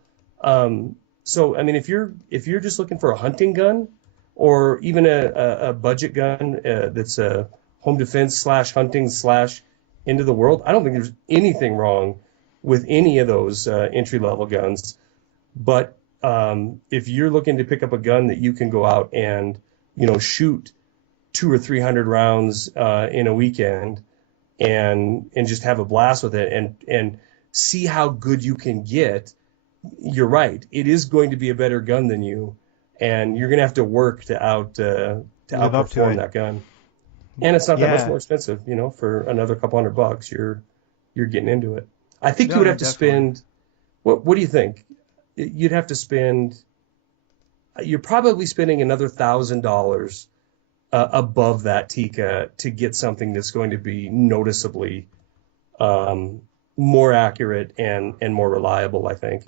So I mean, if you're just looking for a hunting gun, or even a budget gun that's a home defense slash hunting slash into the world, I don't think there's anything wrong with any of those entry level guns. But if you're looking to pick up a gun that you can go out and shoot 200 or 300 rounds in a weekend and just have a blast with it and see how good you can get, you're right. It is going to be a better gun than you, and you're going to have to work to Live up to outperform it. that gun. And it's not that much Yeah, more expensive, for another couple $100, you're getting into it. I think you no, would no, have to definitely. spend. What do you think? You'd have to spend. You're probably spending another $1,000 above that Tikka to get something that's going to be noticeably more accurate and more reliable, I think.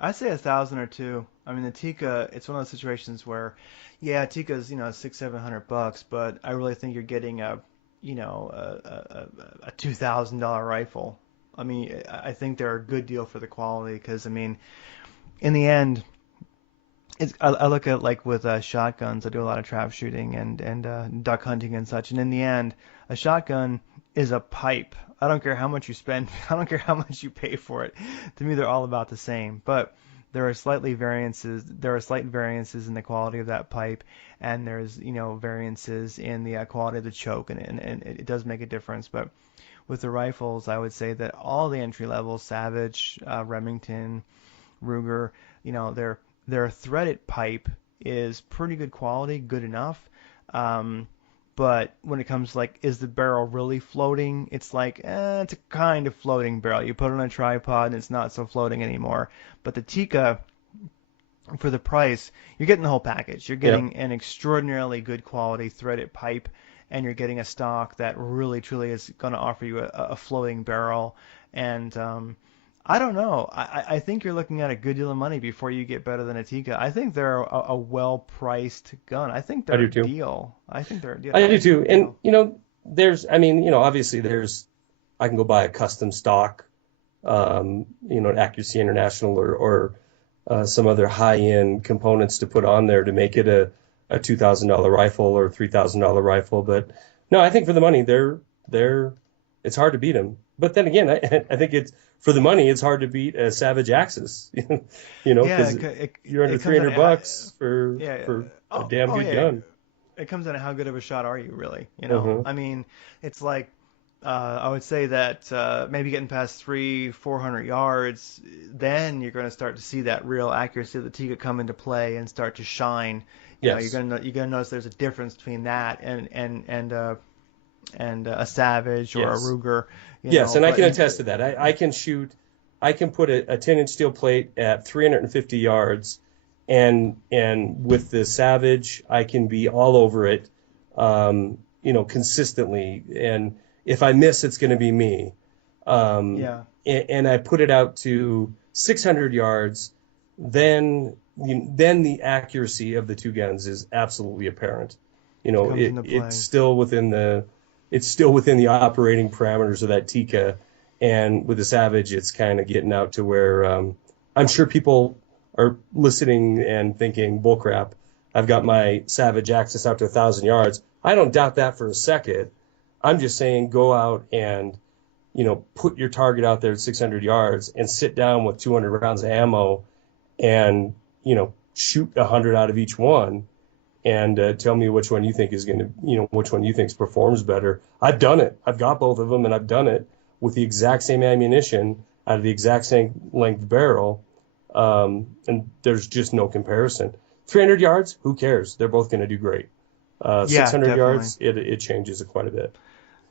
I'd say 1,000 or two. I mean, the Tikka, it's one of those situations where, yeah, Tikka's 600-700 bucks, but I really think you're getting a $2,000 rifle. I mean, I think they're a good deal for the quality because I mean, in the end, I look at like with shotguns. I do a lot of trap shooting and duck hunting and such. And in the end, a shotgun is a pipe. I don't care how much you spend. I don't care how much you pay for it. To me, they're all about the same. But there are slightly variances. There are slight variances in the quality of that pipe, and there's variances in the quality of the choke, and it does make a difference. But with the rifles, I would say that all the entry level, Savage, Remington, Ruger, their threaded pipe is pretty good quality, good enough. Um, but when it comes to like, is the barrel really floating? It's like, it's a kind of floating barrel. You put it on a tripod and it's not so floating anymore. But the Tikka, for the price, you're getting the whole package. You're Yep. getting an extraordinarily good quality threaded pipe, and you're getting a stock that really truly is going to offer you a floating barrel. And I don't know. I think you're looking at a good deal of money before you get better than a Tikka. I think they're a well-priced gun. I think I they're do a too. deal. I think they're a deal. I do too. You And know, obviously I can go buy a custom stock, at Accuracy International or some other high-end components to put on there to make it a $2,000 rifle or $3,000 rifle. But no, I think for the money, it's hard to beat them. But then again, I think it's for the money, it's hard to beat a Savage Axis, yeah, because you're under it comes down to $300 yeah. for a damn good Yeah. gun. It comes down to how good of a shot are you really? Uh-huh. I mean, it's like I would say that maybe getting past 400 yards, then you're going to start to see that real accuracy of the Tikka come into play and start to shine. Yes. You're gonna notice there's a difference between that and a Savage or a Yes. Ruger. Yes, and I But can attest to that. I can put a 10-inch steel plate at 350 yards, and with the Savage, I can be all over it, consistently. And if I miss, it's going to be me. yeah, And I put it out to 600 yards, then the accuracy of the two guns is absolutely apparent. comes into play. It's still within the operating parameters of that Tikka, and with the Savage, it's kind of getting out to where I'm sure people are listening and thinking, "Bullcrap! I've got my Savage Axis out to 1,000 yards." I don't doubt that for a second. I'm just saying, go out and put your target out there at 600 yards and sit down with 200 rounds of ammo, and shoot 100 out of each one, and tell me which one you think is going to, which one you think performs better. I've done it. I've got both of them, and I've done it with the exact same ammunition out of the exact same length barrel, and there's just no comparison. 300 yards, who cares? They're both going to do great. 600 definitely. yards, it changes it quite a bit.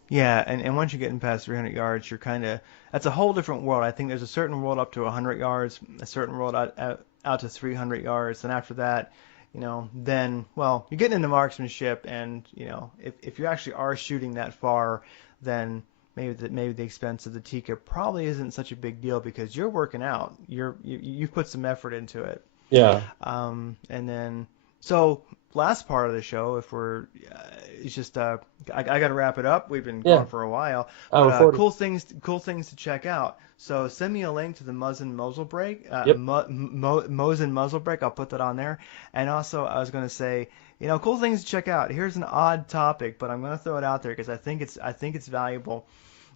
Yeah, and once you're getting past 300 yards, you're that's a whole different world. I think there's a certain world up to 100 yards, a certain world out to 300 yards, and after that, then, well, you're getting into marksmanship, and, if you actually are shooting that far, then maybe the expense of the Tikka probably isn't such a big deal because you're working out. You've put some effort into it. Yeah. And then, so last part of the show, if we're, it's just, I got to wrap it up. We've been going for a while. But, cool things to check out. So send me a link to the Mosin muzzle brake. Yep. Mosin muzzle brake. I'll put that on there. And also, I was going to say, cool things to check out. Here's an odd topic, but I'm going to throw it out there because I think it's valuable.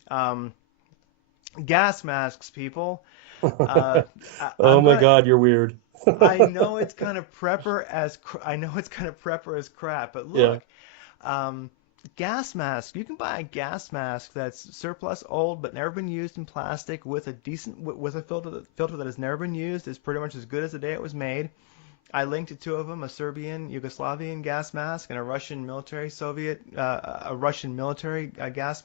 Gas masks, people. Oh my God, you're weird. I know it's kind of prepper as crap, but look, gas mask. You can buy a gas mask that's surplus old but never been used in plastic with a filter that has never been used. Is pretty much as good as the day it was made. I linked to two of them: a Serbian Yugoslavian gas mask and a Russian military gas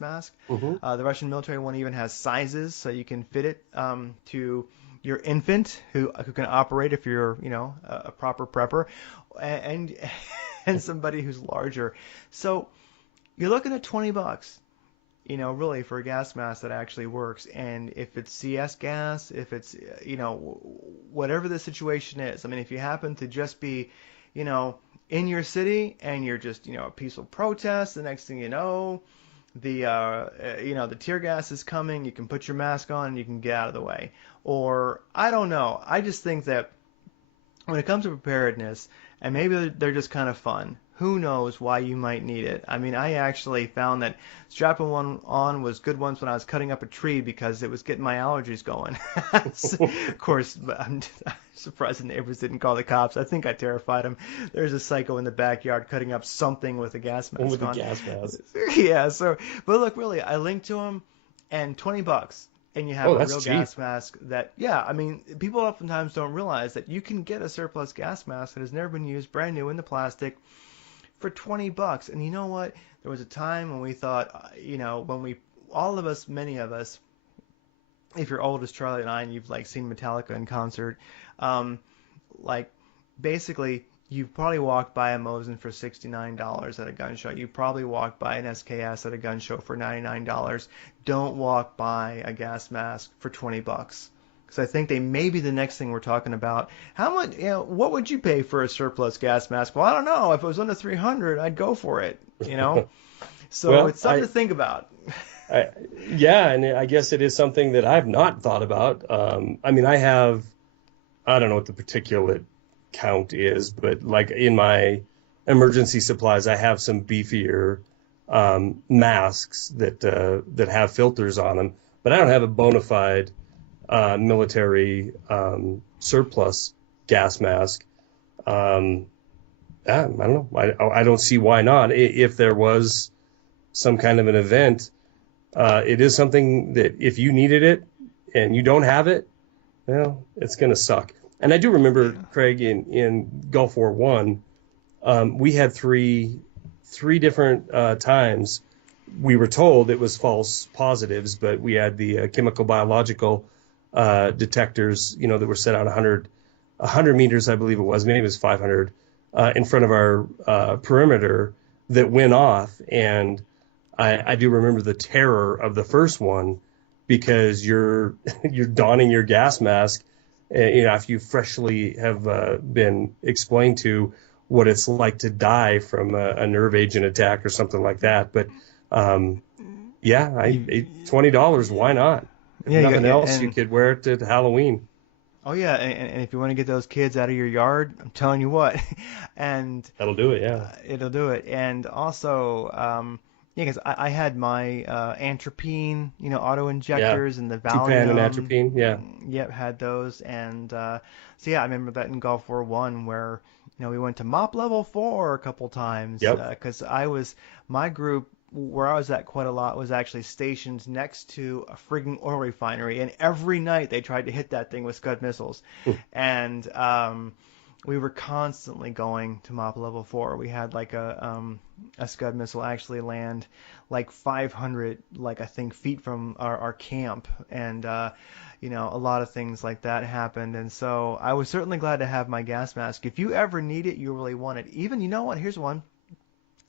mask. Mm-hmm. The Russian military one even has sizes, so you can fit it to your infant who can operate if you're a proper prepper, and somebody who's larger. So you're looking at $20, really for a gas mask that actually works. And if it's CS gas, if it's whatever the situation is. I mean, if you happen to just be in your city and you're just a peaceful protest, the next thing you know, the tear gas is coming, you can put your mask on and you can get out of the way. Or I don't know. I just think that when it comes to preparedness, and maybe they're just kind of fun, who knows why you might need it. I mean, I actually found that strapping one on was good once when I was cutting up a tree because it was getting my allergies going. Of course, I'm surprised the neighbors didn't call the cops. I think I terrified them. There's a psycho in the backyard cutting up something with a gas mask With on. a gas mask. Yeah, but look, really, I linked to them, and $20. And you have a real cheap. gas mask that, I mean, people oftentimes don't realize that you can get a surplus gas mask that has never been used, brand new in the plastic, for $20. And you know what? There was a time when we thought, many of us, if you're old as Charlie and I, and you've seen Metallica in concert, basically You've probably walked by a Mosin for $69 at a gun show. You probably walked by an SKS at a gun show for $99. Don't walk by a gas mask for $20. Because I think they may be the next thing we're talking about. How much, what would you pay for a surplus gas mask? Well, I don't know. If it was under 300, I'd go for it, So Well, it's something to think about. yeah, and I guess it is something that I've not thought about. I mean, I don't know what the particulate count is, but like in my emergency supplies, I have some beefier masks that have filters on them, but I don't have a bona fide military surplus gas mask. I don't know. I don't see why not. If there was some kind of an event, it is something that if you needed it and you don't have it, well, it's going to suck. And I do remember, Craig, in Gulf War One, we had three different times we were told it was false positives, but we had the chemical biological detectors, that were set out 100 meters, I believe it was, maybe it was 500, in front of our perimeter that went off. And I do remember the terror of the first one, because you're donning your gas mask, after you freshly have been explained to what it's like to die from a nerve agent attack or something like that. But $20, why not? If nothing else, you could wear it at Halloween. Oh yeah, and if you want to get those kids out of your yard, I'm telling you what, and that'll do it. Yeah, it'll do it. And also, because I had my atropine, auto injectors, and the Valium. Tupan and atropine, yeah. Yep, had those. And so yeah, I remember that in Gulf War One, where we went to MOP level 4 a couple times. Yep. Because my group where I was at quite a lot was actually stationed next to a frigging oil refinery, and every night they tried to hit that thing with Scud missiles. And we were constantly going to MOP level 4. We had like a Scud missile actually land like 500, I think, feet from our camp, and a lot of things like that happened. And so I was certainly glad to have my gas mask. If you ever need it, you really want it. Even, here's one.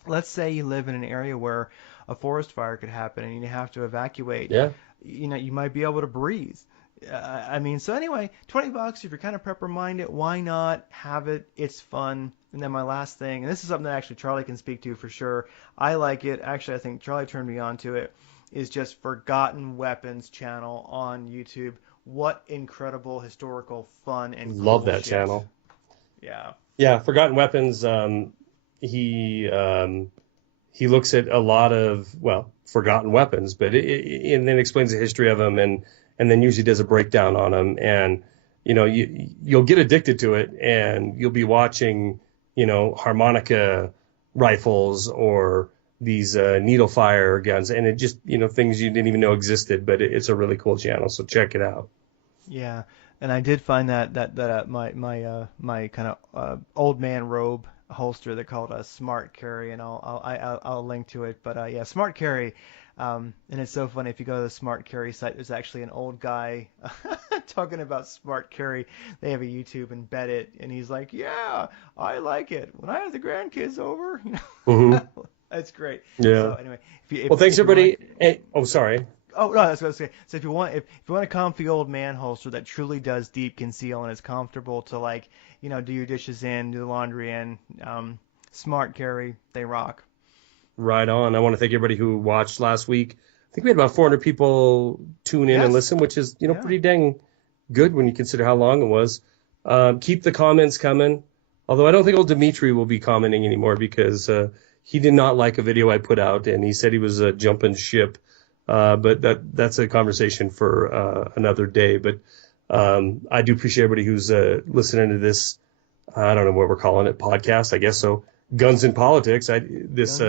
Let's say you live in an area where a forest fire could happen and you have to evacuate. Yeah. You might be able to breathe. So anyway, $20, if you're kind of prepper-minded, why not have it? It's fun. And then my last thing, and this is something that actually Charlie can speak to for sure. I like it. Actually, I think Charlie turned me on to it, is just Forgotten Weapons channel on YouTube. What incredible historical fun and cool love that shit. channel. Yeah. Yeah, Forgotten Weapons. He looks at a lot of forgotten weapons, but and then explains the history of them, and then usually does a breakdown on them. And you'll get addicted to it, and you'll be watching harmonica rifles or these needle fire guns, and it just things you didn't even know existed. But it's a really cool channel, so check it out. Yeah, and I did find that my kind of old man robe holster they called a Smart Carry, and I'll link to it. But yeah, Smart Carry, and it's so funny. If you go to the Smart Carry site, there's actually an old guy talking about Smart Carry. They have a YouTube embedded, and he's like, "Yeah, I like it. When I have the grandkids over, Mm-hmm. That's great." Yeah. So anyway, thanks everybody. Sorry. Oh no, that's what I was going to say. So if you want a comfy old man holster that truly does deep conceal and is comfortable to do your dishes in, do the laundry in, Smart Carry, they rock. Right on. I want to thank everybody who watched last week. I think we had about 400 people tune in and listen, which is pretty dang good when you consider how long it was. Keep the comments coming. Although I don't think old Dimitri will be commenting anymore, because he did not like a video I put out, and he said he was jumping ship. But that's a conversation for another day. But I do appreciate everybody who's listening to this. I don't know what we're calling it, podcast, I guess so. Guns and Politics. This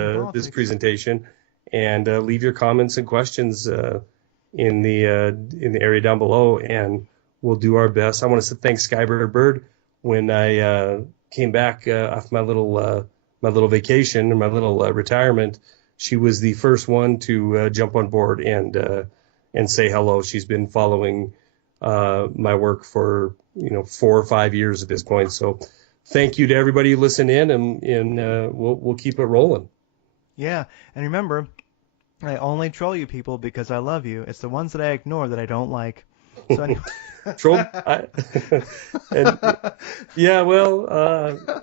presentation, and leave your comments and questions in the area down below, and we'll do our best. I want to thank Skybird Bird. When I came back after my little vacation and my little retirement, she was the first one to jump on board and say hello. She's been following my work for 4 or 5 years at this point. So thank you to everybody who listened in, and we'll keep it rolling. Yeah, and remember, I only troll you people because I love you. It's the ones that I ignore that I don't like. So anyway. Troll, and yeah, well,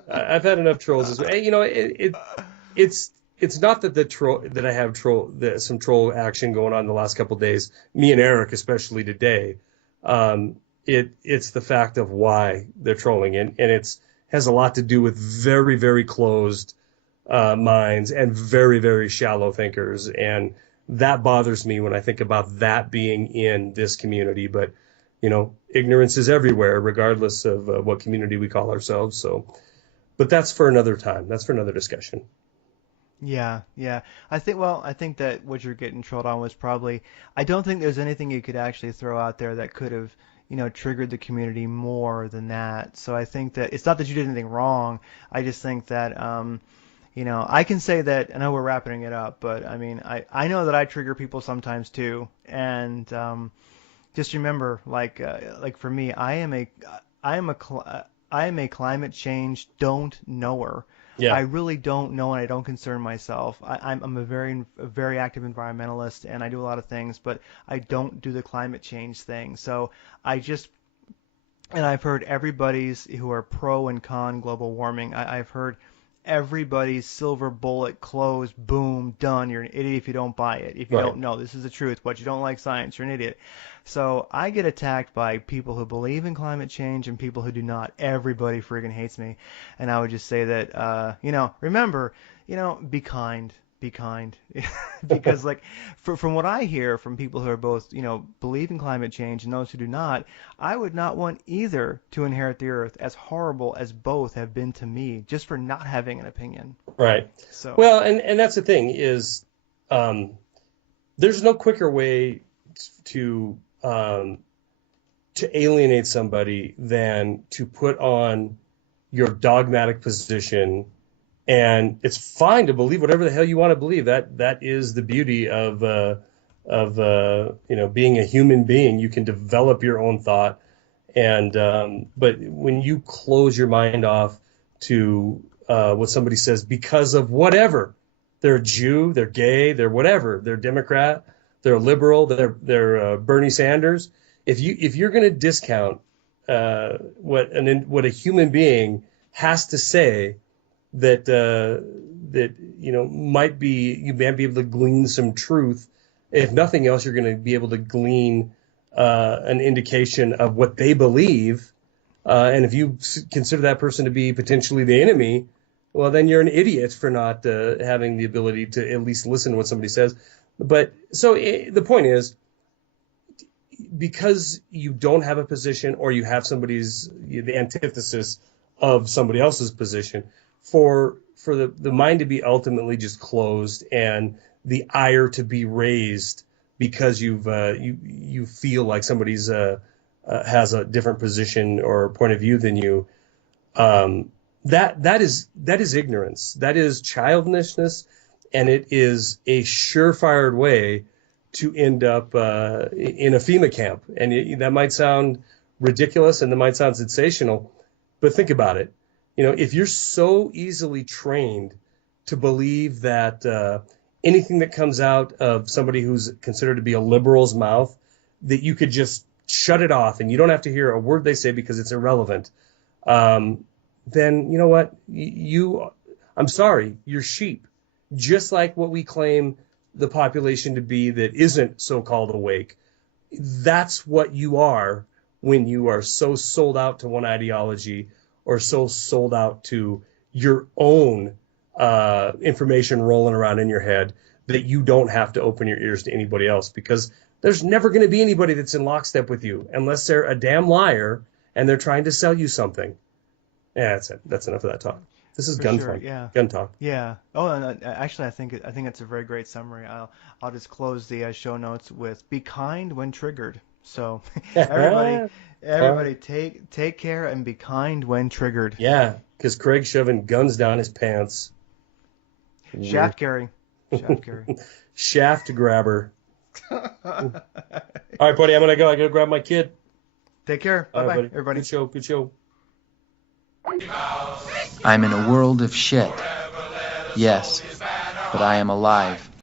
I've had enough trolls as well. You know, it's not that the troll that I have some troll action going on the last couple of days. Me and Eric, especially today, it's the fact of why they're trolling, and it's has a lot to do with very, very closed minds and very, very shallow thinkers, and that bothers me when I think about that being in this community. But you know, ignorance is everywhere, regardless of what community we call ourselves. So, but that's for another time. That's for another discussion. Yeah, yeah. I think that what you're getting trolled on was probably, I don't think there's anything you could actually throw out there that could have, triggered the community more than that. So I think that it's not that you did anything wrong. I just think that, I can say that, I know we're wrapping it up, but I mean, I know that I trigger people sometimes too. And, just remember, like for me, I am a climate change don't knower. I Yeah, really don't know, and I don't concern myself. I'm a very active environmentalist, and I do a lot of things, but I don't do the climate change thing. So I just and I've heard everybody's who are pro and con global warming. I've heard everybody's silver bullet closed, boom, done. You're an idiot if you don't buy it. If you right. don't know, this is the truth. But you don't like science, you're an idiot. So I get attacked by people who believe in climate change and people who do not. Everybody friggin' hates me. And I would just say that, remember, be kind. Be kind. Because, like, from what I hear from people who are both, believe in climate change and those who do not, I would not want either to inherit the earth, as horrible as both have been to me, just for not having an opinion. Right. So, Well, and that's the thing is, there's no quicker way to to alienate somebody than to put on your dogmatic position. And it's fine to believe whatever the hell you want to believe. That is the beauty of being a human being. You can develop your own thought, and but when you close your mind off to what somebody says because of whatever, they're a Jew, they're gay, they're whatever, they're Democrat, they're a liberal, they're Bernie Sanders. If you're going to discount what a human being has to say, that might be, you might be able to glean some truth. If nothing else, you're going to be able to glean an indication of what they believe. And if you consider that person to be potentially the enemy, well, then you're an idiot for not having the ability to at least listen to what somebody says. But so the point is, because you don't have a position, or you have the antithesis of somebody else's position, for the mind to be ultimately just closed and the ire to be raised because you feel like somebody's has a different position or point of view than you, that is ignorance, that is childishness, and it is a surefire way to end up in a FEMA camp. And that might sound ridiculous and that might sound sensational, but think about it. If you're so easily trained to believe that anything that comes out of somebody who's considered to be a liberal's mouth, that you could just shut it off and you don't have to hear a word they say because it's irrelevant, then you know what? I'm sorry, you're sheep. Just like what we claim the population to be that isn't so-called awake. That's what you are when you are so sold out to one ideology, or so sold out to your own information rolling around in your head, that you don't have to open your ears to anybody else, because there's never going to be anybody that's in lockstep with you unless they're a damn liar and they're trying to sell you something. Yeah, that's it. That's enough of that talk. This is for gun sure, fun. yeah. Gun talk. Yeah. Oh, and actually, I think it's a very great summary. I'll just close the show notes with "Be kind when triggered." So, everybody, take care and be kind when triggered. Yeah, because Craig's shoving guns down his pants. Shaft Gary. Shaft Gary. Shaft grabber. All right, buddy, I'm gonna go. I gotta grab my kid. Take care. All Bye right, bye, buddy. everybody. Good show. Good show. I'm in a world of shit. Yes, but I am alive.